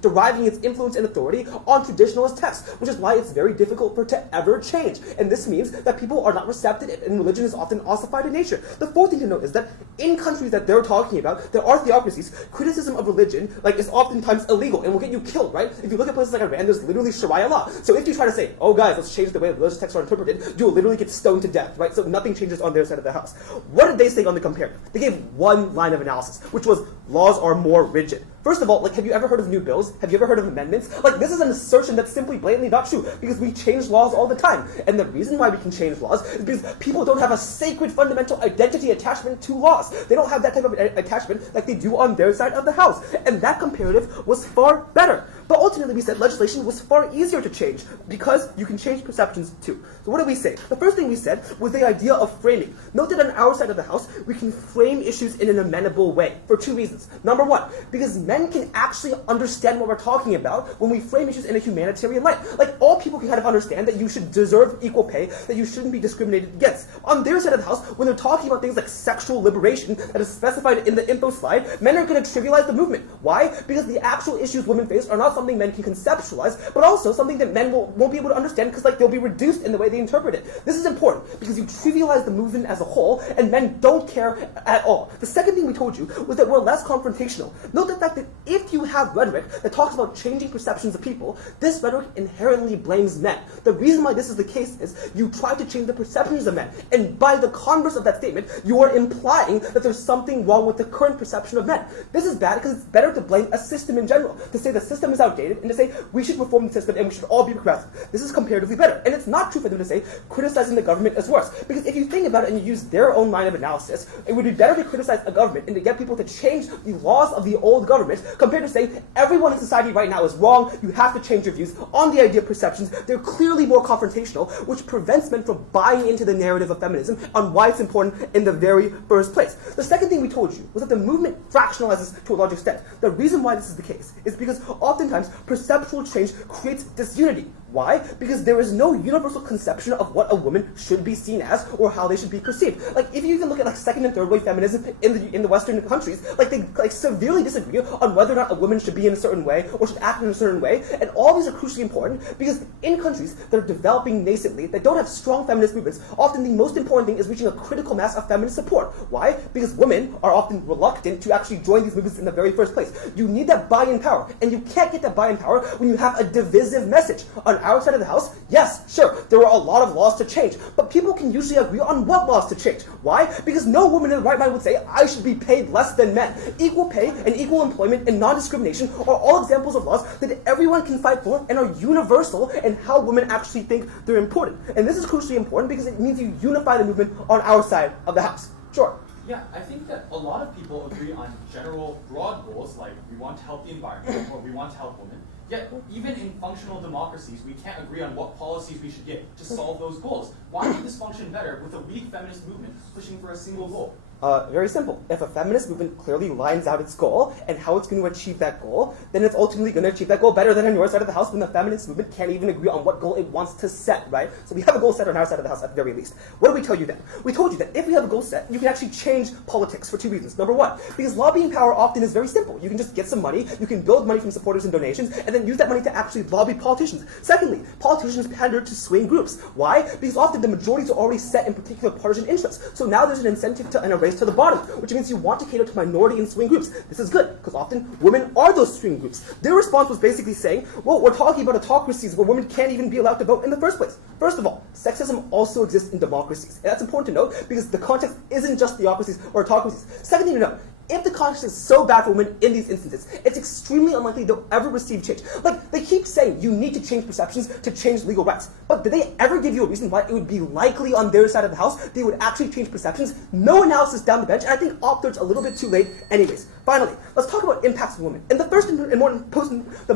deriving its influence and authority on traditionalist texts, which is why it's very difficult for it to ever change. And this means that people are not receptive, and religion is often ossified in nature. The fourth thing to note is that in countries that they're talking about, there are theocracies, criticism of religion is oftentimes illegal and will get you killed, right? If you look at places like Iran, there's literally Sharia law. So if you try to say, oh guys, let's change the way religious texts are interpreted, you'll literally get stoned to death, right? So nothing changes on their side of the house. What did they say on the comparative? They gave one line of analysis, which was laws are more rigid. First of all, have you ever heard of new bills? Have you ever heard of amendments? This is an assertion that's simply blatantly not true, because we change laws all the time. And the reason why we can change laws is because people don't have a sacred fundamental identity attachment to laws. They don't have that type of attachment like they do on their side of the house. And that comparative was far better. But ultimately, we said legislation was far easier to change because you can change perceptions too. So what did we say? The first thing we said was the idea of framing. Note that on our side of the house, we can frame issues in an amenable way for two reasons. Number one, because men can actually understand what we're talking about when we frame issues in a humanitarian light. All people can kind of understand that you should deserve equal pay, that you shouldn't be discriminated against. On their side of the house, when they're talking about things like sexual liberation that is specified in the info slide, men are going to trivialize the movement. Why? Because the actual issues women face are not something men can conceptualize, but also something that men won't be able to understand because they'll be reduced in the way they interpret it. This is important because you trivialize the movement as a whole, and men don't care at all. The second thing we told you was that we're less confrontational. Note the fact that if you have rhetoric that talks about changing perceptions of people, this rhetoric inherently blames men. The reason why this is the case is you try to change the perceptions of men, and by the converse of that statement, you are implying that there's something wrong with the current perception of men. This is bad because it's better to blame a system in general, to say the system is outdated, and to say we should reform the system and we should all be progressive. This is comparatively better. And it's not true for them to say criticizing the government is worse. Because if you think about it and you use their own line of analysis, it would be better to criticize a government and to get people to change the laws of the old government compared to saying everyone in society right now is wrong, you have to change your views on the idea of perceptions. They're clearly more confrontational, which prevents men from buying into the narrative of feminism on why it's important in the very first place. The second thing we told you was that the movement fractionalizes to a large extent. The reason why this is the case is because oftentimes perceptual change creates disunity. Why? Because there is no universal conception of what a woman should be seen as or how they should be perceived. If you even look at second and third wave feminism in the Western countries, they severely disagree on whether or not a woman should be in a certain way or should act in a certain way. And all these are crucially important because in countries that are developing nascently, that don't have strong feminist movements, often the most important thing is reaching a critical mass of feminist support. Why? Because women are often reluctant to actually join these movements in the very first place. You need that buy-in power, and you can't get that buy-in power when you have a divisive message. On our side of the house, yes, sure, there are a lot of laws to change, but people can usually agree on what laws to change. Why? Because no woman in the right mind would say, I should be paid less than men. Equal pay and equal employment and non-discrimination are all examples of laws that everyone can fight for and are universal in how women actually think they're important. And this is crucially important because it means you unify the movement on our side of the house. Sure. Yeah, I think that a lot of people agree on general broad goals like we want to help the environment or we want to help women. Yet, even in functional democracies, we can't agree on what policies we should get to solve those goals. Why would this function better with a weak feminist movement pushing for a single goal? Very simple. If a feminist movement clearly lines out its goal and how it's going to achieve that goal, then it's ultimately going to achieve that goal better than on your side of the house when the feminist movement can't even agree on what goal it wants to set, right? So we have a goal set on our side of the house at the very least. What did we tell you then? We told you that if we have a goal set, you can actually change politics for two reasons. Number one, because lobbying power often is very simple. You can just get some money, you can build money from supporters and donations, and then use that money to actually lobby politicians. Secondly, politicians pander to swing groups. Why? Because often the majorities are already set in particular partisan interests. So now there's an incentive and a race to the bottom, which means you want to cater to minority and swing groups. This is good, because often women are those swing groups. Their response was basically saying, well, we're talking about autocracies where women can't even be allowed to vote in the first place. First of all, sexism also exists in democracies. And that's important to note, because the context isn't just theocracies or autocracies. Second thing to note, if the context is so bad for women in these instances, it's extremely unlikely they'll ever receive change. Like, they keep saying you need to change perceptions to change legal rights. But did they ever give you a reason why it would be likely on their side of the house they would actually change perceptions? No analysis down the bench, and I think opt-out's a little bit too late anyways. Finally, let's talk about impacts on women. And the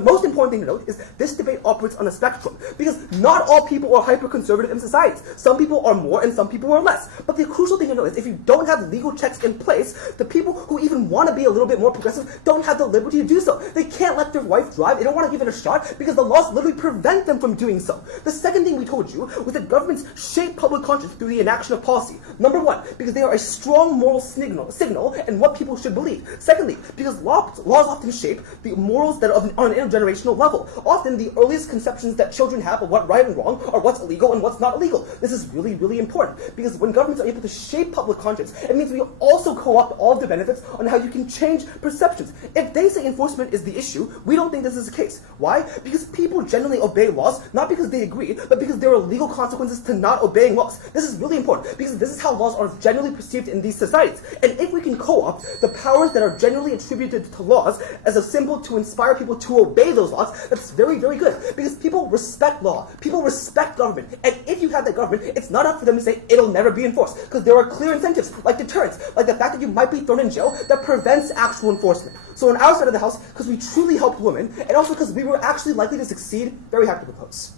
most important thing to note is this debate operates on a spectrum, because not all people are hyper-conservative in societies. Some people are more and some people are less. But the crucial thing to note is if you don't have legal checks in place, the people who even want to be a little bit more progressive don't have the liberty to do so. They can't let their wife drive, they don't want to give it a shot, because the laws literally prevent them from doing so. The second thing we told you was that governments shape public conscience through the enaction of policy. Number one, because they are a strong moral signal and what people should believe. Secondly, because laws often shape the morals that are on an intergenerational level. Often the earliest conceptions that children have of what right and wrong are what's illegal and what's not illegal. This is really, really important, because when governments are able to shape public conscience, it means we also co-opt all of the benefits on how you can change perceptions. If they say enforcement is the issue, we don't think this is the case. Why? Because people generally obey laws, not because they agree, but because there are legal consequences to not obeying laws. This is really important, because this is how laws are generally perceived in these societies. And if we can co-opt the powers that are generally attributed to laws as a symbol to inspire people to obey those laws, that's very, very good. Because people respect law. People respect government. And if you have that government, it's not up for them to say it'll never be enforced. Because there are clear incentives, like deterrence, like the fact that you might be thrown in jail, that prevents actual enforcement. So on our side of the house, because we truly helped women, and also because we were actually likely to succeed, very happy to propose.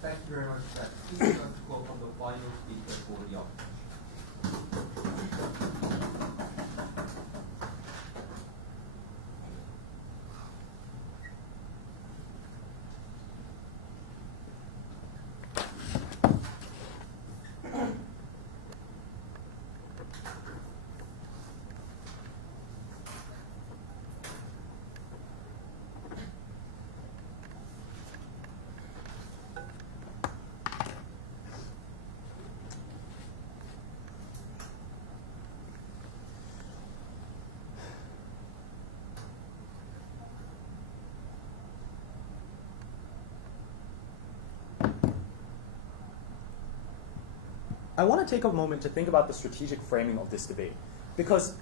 Thank you very much for that. Please welcome the final speaker for the audience. I want to take a moment to think about the strategic framing of this debate. Because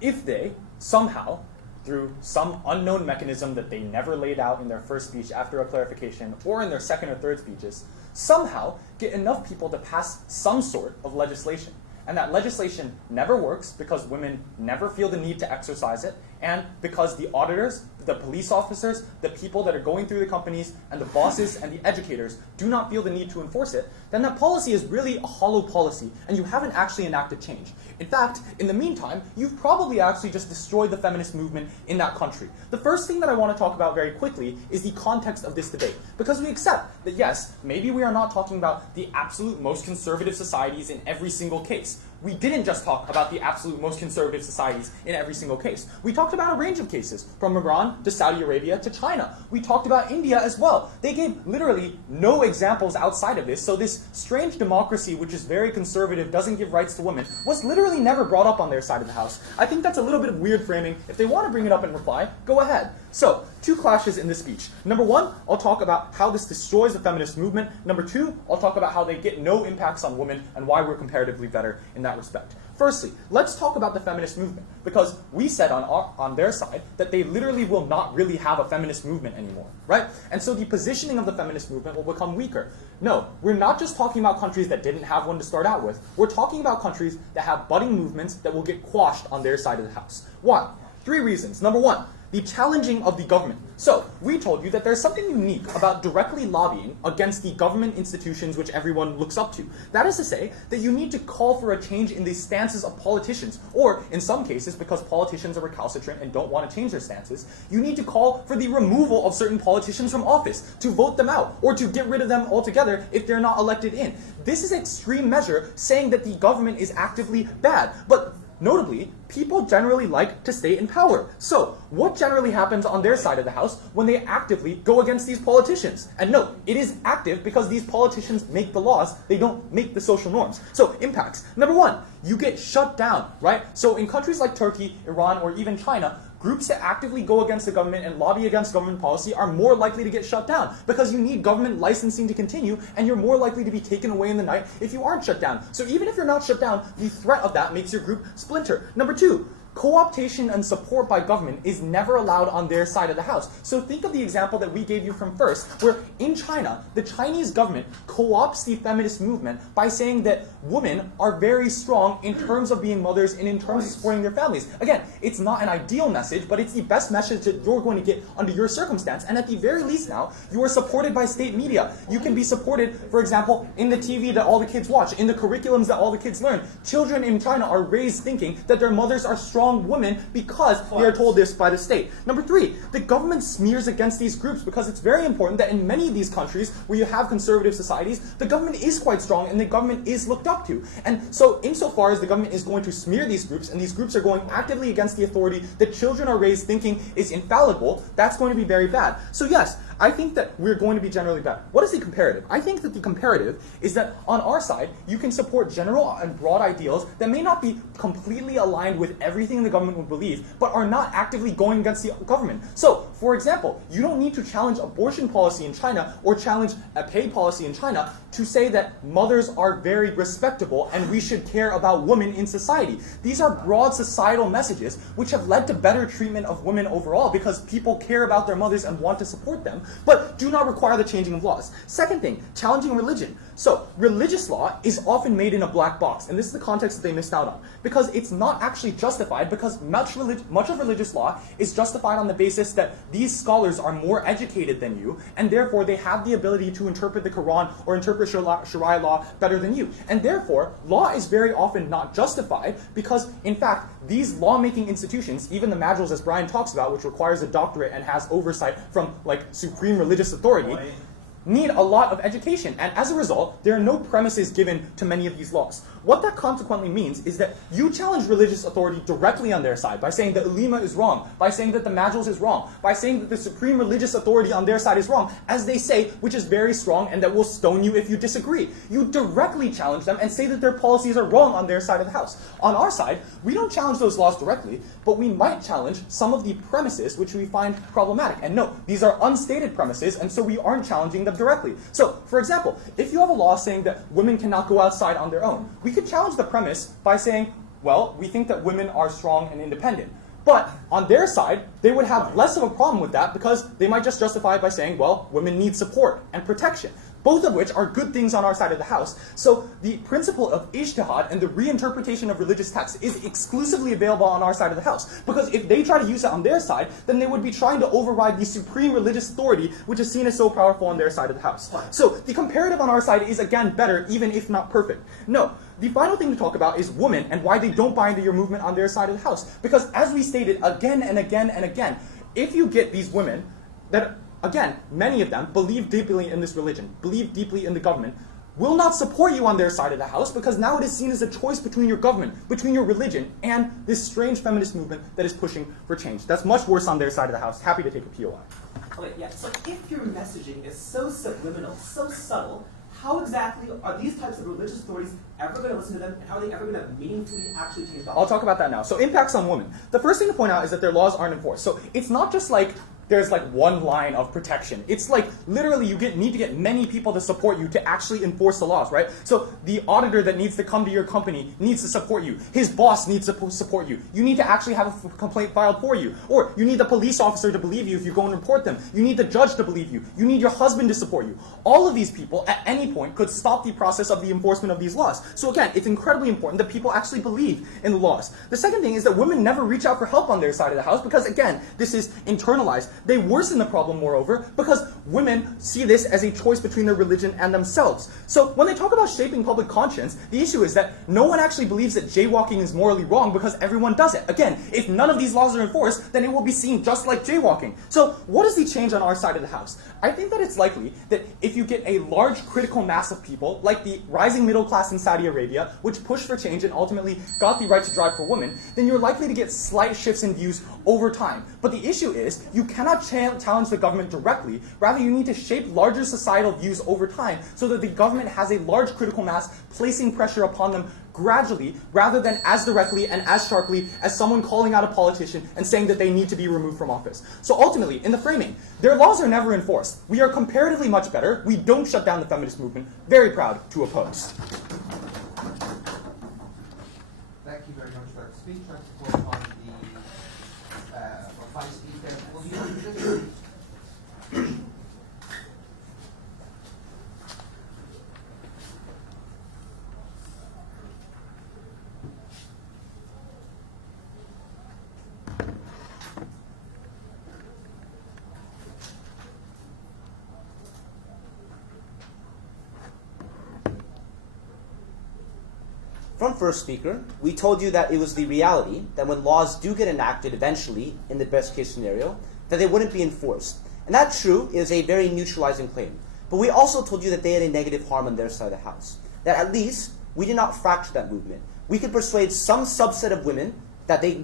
if they, somehow, through some unknown mechanism that they never laid out in their first speech after a clarification, or in their second or third speeches, somehow get enough people to pass some sort of legislation, and that legislation never works because women never feel the need to exercise it, and because the auditors, the police officers, the people that are going through the companies, and the bosses and the educators do not feel the need to enforce it, then that policy is really a hollow policy, and you haven't actually enacted change. In fact, in the meantime, you've probably actually just destroyed the feminist movement in that country. The first thing that I want to talk about very quickly is the context of this debate, because we accept that yes, maybe we are not talking about the absolute most conservative societies in every single case. We didn't just talk about the absolute most conservative societies in every single case. We talked about a range of cases, from Iran to Saudi Arabia to China. We talked about India as well. They gave literally no examples outside of this, so this strange democracy, which is very conservative, doesn't give rights to women, was literally never brought up on their side of the house. I think that's a little bit of weird framing. If they want to bring it up in reply, go ahead. So, two clashes in this speech. Number one, I'll talk about how this destroys the feminist movement. Number two, I'll talk about how they get no impacts on women and why we're comparatively better in that respect. Firstly, let's talk about the feminist movement, because we said on their side that they literally will not really have a feminist movement anymore, right? And so the positioning of the feminist movement will become weaker. No, we're not just talking about countries that didn't have one to start out with. We're talking about countries that have budding movements that will get quashed on their side of the house. Why? 3 reasons. Number one, the challenging of the government. So, we told you that there's something unique about directly lobbying against the government institutions which everyone looks up to. That is to say that you need to call for a change in the stances of politicians, or in some cases, because politicians are recalcitrant and don't want to change their stances, you need to call for the removal of certain politicians from office, to vote them out, or to get rid of them altogether if they're not elected in. This is an extreme measure saying that the government is actively bad. But notably, people generally like to stay in power. So, what generally happens on their side of the house when they actively go against these politicians? And note, it is active because these politicians make the laws, they don't make the social norms. So, impacts. Number one, you get shut down, right? So, in countries like Turkey, Iran, or even China, groups that actively go against the government and lobby against government policy are more likely to get shut down because you need government licensing to continue, and you're more likely to be taken away in the night if you aren't shut down. So even if you're not shut down, the threat of that makes your group splinter. Number two, co-optation and support by government is never allowed on their side of the house. So think of the example that we gave you from first, where in China, the Chinese government co-opts the feminist movement by saying that women are very strong in terms of being mothers and in terms of supporting their families. Again, it's not an ideal message, but it's the best message that you're going to get under your circumstance. And at the very least now, you are supported by state media. You can be supported, for example, in the TV that all the kids watch, in the curriculums that all the kids learn. Children in China are raised thinking that their mothers are strong women because they are told this by the state. Number three, the government smears against these groups because it's very important that in many of these countries where you have conservative societies, the government is quite strong and the government is looked up to. And so insofar as the government is going to smear these groups and these groups are going actively against the authority that children are raised thinking is infallible, that's going to be very bad. So yes, I think that we're going to be generally bad. What is the comparative? I think that the comparative is that on our side, you can support general and broad ideals that may not be completely aligned with everything the government would believe, but are not actively going against the government. So, for example, you don't need to challenge abortion policy in China or challenge a pay policy in China to say that mothers are very respectable and we should care about women in society. These are broad societal messages which have led to better treatment of women overall because people care about their mothers and want to support them, but do not require the changing of laws. Second thing, challenging religion. So, religious law is often made in a black box, and this is the context that they missed out on, because it's not actually justified, because much of religious law is justified on the basis that these scholars are more educated than you, and therefore they have the ability to interpret the Quran or interpret Sharia law better than you. And therefore, law is very often not justified, because in fact, these lawmaking institutions, even the majles as Brian talks about, which requires a doctorate and has oversight from like supreme religious authority, need a lot of education, and as a result, there are no premises given to many of these laws. What that consequently means is that you challenge religious authority directly on their side by saying that ulema is wrong, by saying that the majles is wrong, by saying that the supreme religious authority on their side is wrong, as they say, which is very strong and that will stone you if you disagree. You directly challenge them and say that their policies are wrong on their side of the house. On our side, we don't challenge those laws directly, but we might challenge some of the premises which we find problematic. And no, these are unstated premises, and so we aren't challenging them directly. So, for example, if you have a law saying that women cannot go outside on their own, we could challenge the premise by saying, well, we think that women are strong and independent. But on their side, they would have less of a problem with that because they might just justify it by saying, well, women need support and protection, both of which are good things on our side of the house. So the principle of ijtihad and the reinterpretation of religious texts is exclusively available on our side of the house. Because if they try to use it on their side, then they would be trying to override the supreme religious authority, which is seen as so powerful on their side of the house. So the comparative on our side is again better, even if not perfect. No. The final thing to talk about is women and why they don't buy into your movement on their side of the house. Because as we stated again and again and again, if you get these women that, again, many of them believe deeply in this religion, believe deeply in the government, will not support you on their side of the house because now it is seen as a choice between your government, between your religion, and this strange feminist movement that is pushing for change. That's much worse on their side of the house. Happy to take a POI. Okay, yeah, so if your messaging is so subliminal, so subtle, how exactly are these types of religious authorities ever going to listen to them, and how are they ever going to meaningfully actually change the law? I'll talk about that now. So impacts on women. The first thing to point out is that their laws aren't enforced. So it's not just like there's like one line of protection. It's like literally you need to get many people to support you to actually enforce the laws, right? So the auditor that needs to come to your company needs to support you. His boss needs to support you. You need to actually have a complaint filed for you. Or you need the police officer to believe you if you go and report them. You need the judge to believe you. You need your husband to support you. All of these people at any point could stop the process of the enforcement of these laws. So again, it's incredibly important that people actually believe in the laws. The second thing is that women never reach out for help on their side of the house because, again, this is internalized. They worsen the problem, moreover, because women see this as a choice between their religion and themselves. So when they talk about shaping public conscience, the issue is that no one actually believes that jaywalking is morally wrong because everyone does it. Again, if none of these laws are enforced, then it will be seen just like jaywalking. So what is the change on our side of the house? I think that it's likely that if you get a large critical mass of people, like the rising middle class in Saudi Arabia, which pushed for change and ultimately got the right to drive for women, then you're likely to get slight shifts in views over time. But the issue is, you cannot challenge the government directly. Rather, you need to shape larger societal views over time so that the government has a large critical mass placing pressure upon them gradually, rather than as directly and as sharply as someone calling out a politician and saying that they need to be removed from office. So ultimately, in the framing, their laws are never enforced. We are comparatively much better. We don't shut down the feminist movement. Very proud to oppose. Thank you very much for that speech. Let's go on the vice speaker. Will you From first speaker, we told you that it was the reality that when laws do get enacted eventually, in the best case scenario, that they wouldn't be enforced. And that true is a very neutralizing claim. But we also told you that they had a negative harm on their side of the house. That at least we did not fracture that movement. We could persuade some subset of women that they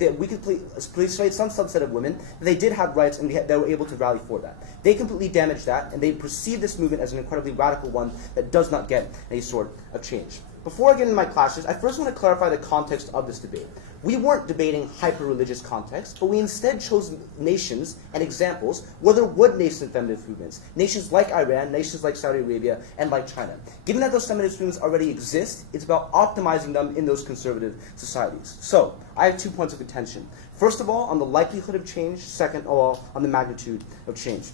did have rights and they were able to rally for that. They completely damaged that, and they perceived this movement as an incredibly radical one that does not get any sort of change. Before I get into my clashes, I first want to clarify the context of this debate. We weren't debating hyper-religious context, but we instead chose nations and examples where there would nascent feminist movements. Nations like Iran, nations like Saudi Arabia, and like China. Given that those feminist movements already exist, it's about optimizing them in those conservative societies. So, I have 2 points of contention. First of all, on the likelihood of change. Second of all, on the magnitude of change.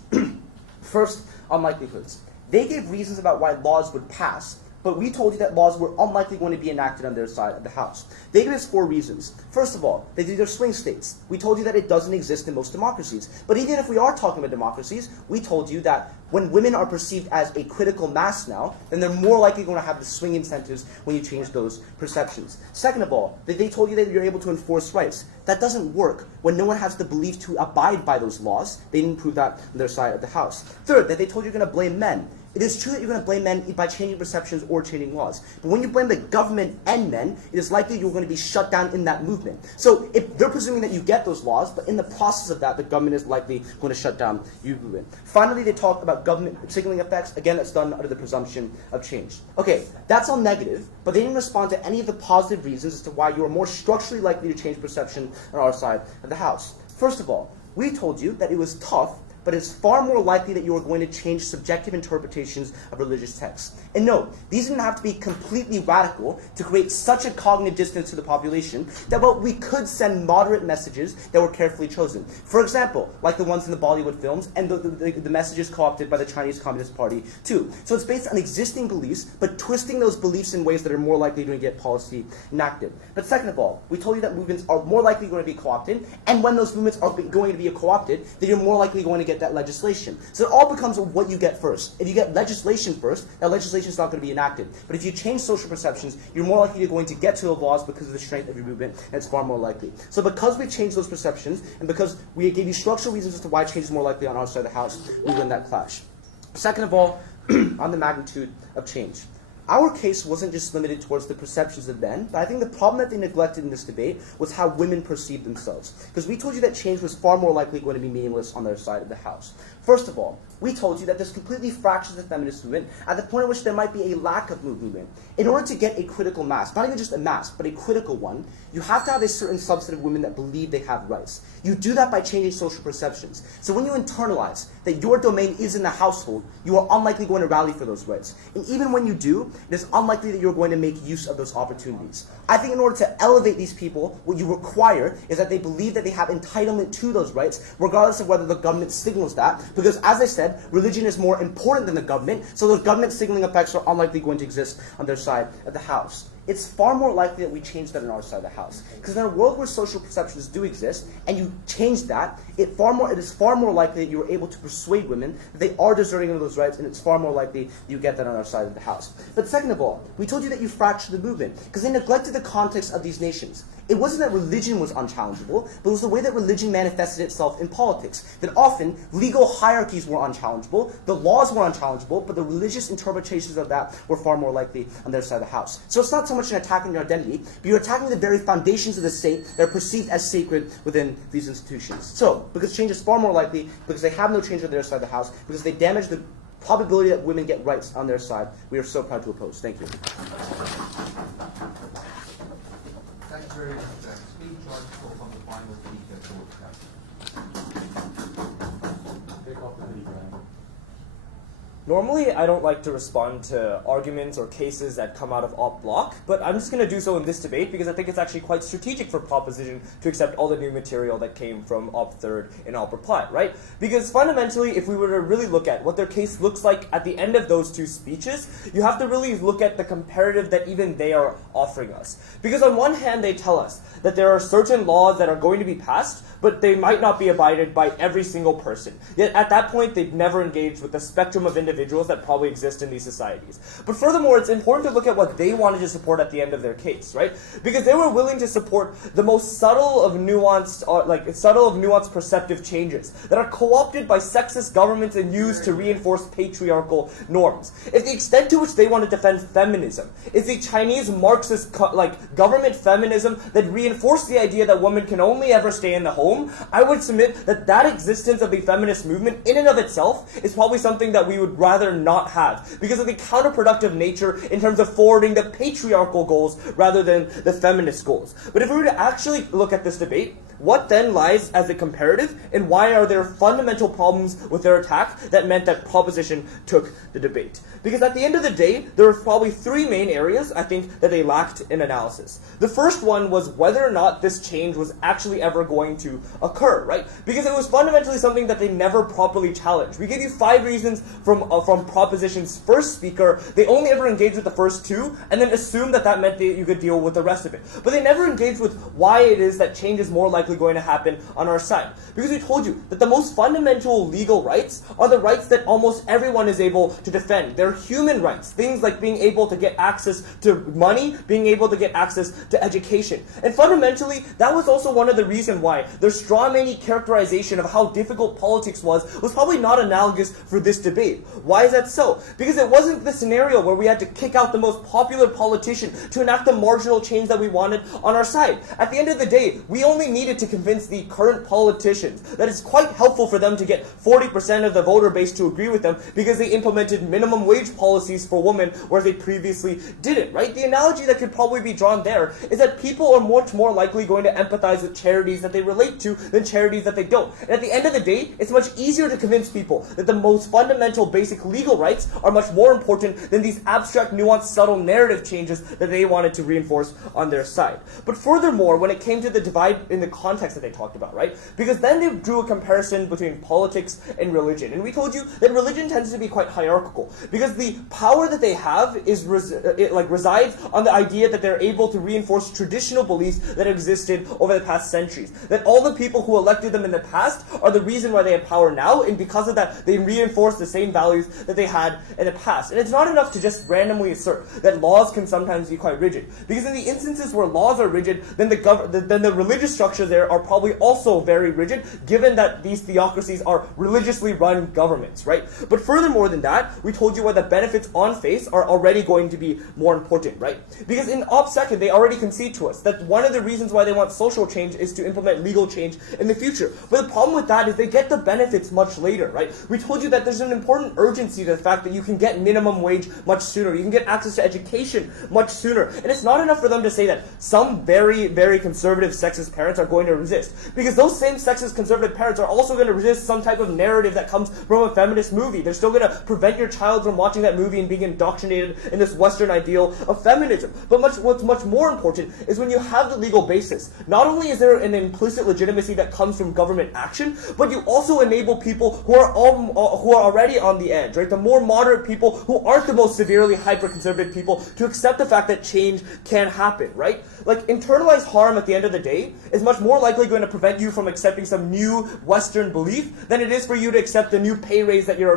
First, on likelihoods. They gave reasons about why laws would pass, but we told you that laws were unlikely going to be enacted on their side of the house. They gave us 4 reasons. First of all, they're swing states. We told you that it doesn't exist in most democracies. But even if we are talking about democracies, we told you that when women are perceived as a critical mass now, then they're more likely going to have the swing incentives when you change those perceptions. Second of all, they told you that you're able to enforce rights. That doesn't work when no one has the belief to abide by those laws. They didn't prove that on their side of the house. Third, that they told you you're going to blame men. It is true that you're going to blame men by changing perceptions or changing laws. But when you blame the government and men, it is likely you're going to be shut down in that movement. So if they're presuming that you get those laws, but in the process of that, the government is likely going to shut down your movement. Finally, they talk about government signaling effects. Again, that's done under the presumption of change. Okay, that's all negative, but they didn't respond to any of the positive reasons as to why you are more structurally likely to change perception on our side of the house. First of all, we told you that it was tough, but it's far more likely that you are going to change subjective interpretations of religious texts. And note, these didn't have to be completely radical to create such a cognitive distance to the population that we could send moderate messages that were carefully chosen. For example, like the ones in the Bollywood films and the messages co-opted by the Chinese Communist Party too. So it's based on existing beliefs, but twisting those beliefs in ways that are more likely to get policy enacted. But second of all, we told you that movements are more likely going to be co-opted, and when those movements are going to be co-opted, then you're more likely going to get that legislation. So it all becomes what you get first. If you get legislation first, that legislation is not going to be enacted. But if you change social perceptions, you're more likely to going to get to the laws because of the strength of your movement, and it's far more likely. So because we changed those perceptions, and because we gave you structural reasons as to why change is more likely on our side of the house, we win that clash. Second of all, on the magnitude of change. Our case wasn't just limited towards the perceptions of men, but I think the problem that they neglected in this debate was how women perceived themselves. Because we told you that change was far more likely going to be meaningless on their side of the house. First of all, we told you that there's completely fractures of the feminist movement at the point at which there might be a lack of movement. In order to get a critical mass, not even just a mass, but a critical one, you have to have a certain subset of women that believe they have rights. You do that by changing social perceptions. So when you internalize that your domain is in the household, you are unlikely going to rally for those rights. And even when you do, it is unlikely that you're going to make use of those opportunities. I think in order to elevate these people, what you require is that they believe that they have entitlement to those rights, regardless of whether the government signals that. Because as I said, religion is more important than the government, so those government signaling effects are unlikely going to exist on their side of the house. It's far more likely that we change that on our side of the house. Because in a world where social perceptions do exist, and you change that, it is far more likely that you are able to persuade women that they are deserving of those rights, and it's far more likely that you get that on our side of the house. But second of all, we told you that you fractured the movement, because they neglected the context of these nations. It wasn't that religion was unchallengeable, but it was the way that religion manifested itself in politics. That often, legal hierarchies were unchallengeable, the laws were unchallengeable, but the religious interpretations of that were far more likely on their side of the house. So it's not so much an attack on your identity, but you're attacking the very foundations of the state that are perceived as sacred within these institutions. So, because change is far more likely, because they have no change on their side of the house, because they damage the probability that women get rights on their side, we are so proud to oppose. Thank you. Thank you very much. Speak George Pope on the final speaker for Normally, I don't like to respond to arguments or cases that come out of op block, but I'm just going to do so in this debate because I think it's actually quite strategic for proposition to accept all the new material that came from op third and op reply, right? Because fundamentally, if we were to really look at what their case looks like at the end of those two speeches, you have to really look at the comparative that even they are offering us. Because on one hand, they tell us that there are certain laws that are going to be passed, but they might not be abided by every single person. Yet at that point, they've never engaged with the spectrum of individuals that probably exist in these societies. But furthermore, it's important to look at what they wanted to support at the end of their case, right? Because they were willing to support the most subtle of nuanced perceptive changes that are co-opted by sexist governments and used to reinforce patriarchal norms. If the extent to which they want to defend feminism is the Chinese Marxist government feminism that reinforced the idea that women can only ever stay in the home, I would submit that that existence of the feminist movement in and of itself is probably something that we would rather not have because of the counterproductive nature in terms of forwarding the patriarchal goals rather than the feminist goals. But if we were to actually look at this debate, what then lies as a comparative, and why are there fundamental problems with their attack that meant that proposition took the debate? Because at the end of the day, there were probably three main areas, I think, that they lacked in analysis. The first one was whether or not this change was actually ever going to occur, right? Because it was fundamentally something that they never properly challenged. We gave you 5 reasons from proposition's first speaker. They only ever engaged with the first 2, and then assumed that that meant that you could deal with the rest of it. But they never engaged with why it is that change is more likely going to happen on our side. Because we told you that the most fundamental legal rights are the rights that almost everyone is able to defend. They're human rights, things like being able to get access to money, being able to get access to education. And fundamentally, that was also one of the reasons why their strawmanny characterization of how difficult politics was probably not analogous for this debate. Why is that so? Because it wasn't the scenario where we had to kick out the most popular politician to enact the marginal change that we wanted on our side. At the end of the day, we only needed to convince the current politicians that it's quite helpful for them to get 40% of the voter base to agree with them because they implemented minimum wage policies for women whereas they previously didn't, right? The analogy that could probably be drawn there is that people are much more likely going to empathize with charities that they relate to than charities that they don't. And at the end of the day, it's much easier to convince people that the most fundamental basic legal rights are much more important than these abstract, nuanced, subtle narrative changes that they wanted to reinforce on their side. But furthermore, when it came to the divide in the context that they talked about, right? Because then they drew a comparison between politics and religion. And we told you that religion tends to be quite hierarchical because the power that they have is resides on the idea that they're able to reinforce traditional beliefs that existed over the past centuries. That all the people who elected them in the past are the reason why they have power now, and because of that, they reinforce the same values that they had in the past. And it's not enough to just randomly assert that laws can sometimes be quite rigid. Because in the instances where laws are rigid, then the religious structure there there are probably also very rigid, given that these theocracies are religiously run governments, right? But furthermore than that, we told you why the benefits on face are already going to be more important, right? Because in Op Second, they already concede to us that one of the reasons why they want social change is to implement legal change in the future. But the problem with that is they get the benefits much later, right? We told you that there's an important urgency to the fact that you can get minimum wage much sooner. You can get access to education much sooner. And it's not enough for them to say that some very, very conservative sexist parents are going to resist. Because those same sexist conservative parents are also going to resist some type of narrative that comes from a feminist movie. They're still going to prevent your child from watching that movie and being indoctrinated in this Western ideal of feminism. But what's much more important is when you have the legal basis, not only is there an implicit legitimacy that comes from government action, but you also enable people who are already on the edge, right? The more moderate people who aren't the most severely hyper-conservative people to accept the fact that change can happen, right? Like, internalized harm at the end of the day is much more likely going to prevent you from accepting some new Western belief than it is for you to accept the new pay raise that your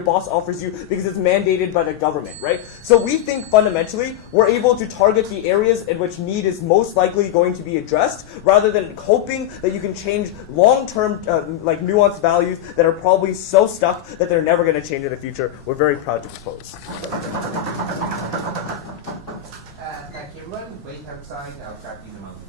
boss offers you because it's mandated by the government, right? So we think fundamentally we're able to target the areas in which need is most likely going to be addressed rather than hoping that you can change long-term like nuanced values that are probably so stuck that they're never going to change in the future. We're very proud to propose. Thank you, everyone. Wait outside. I'll chat to you in a moment.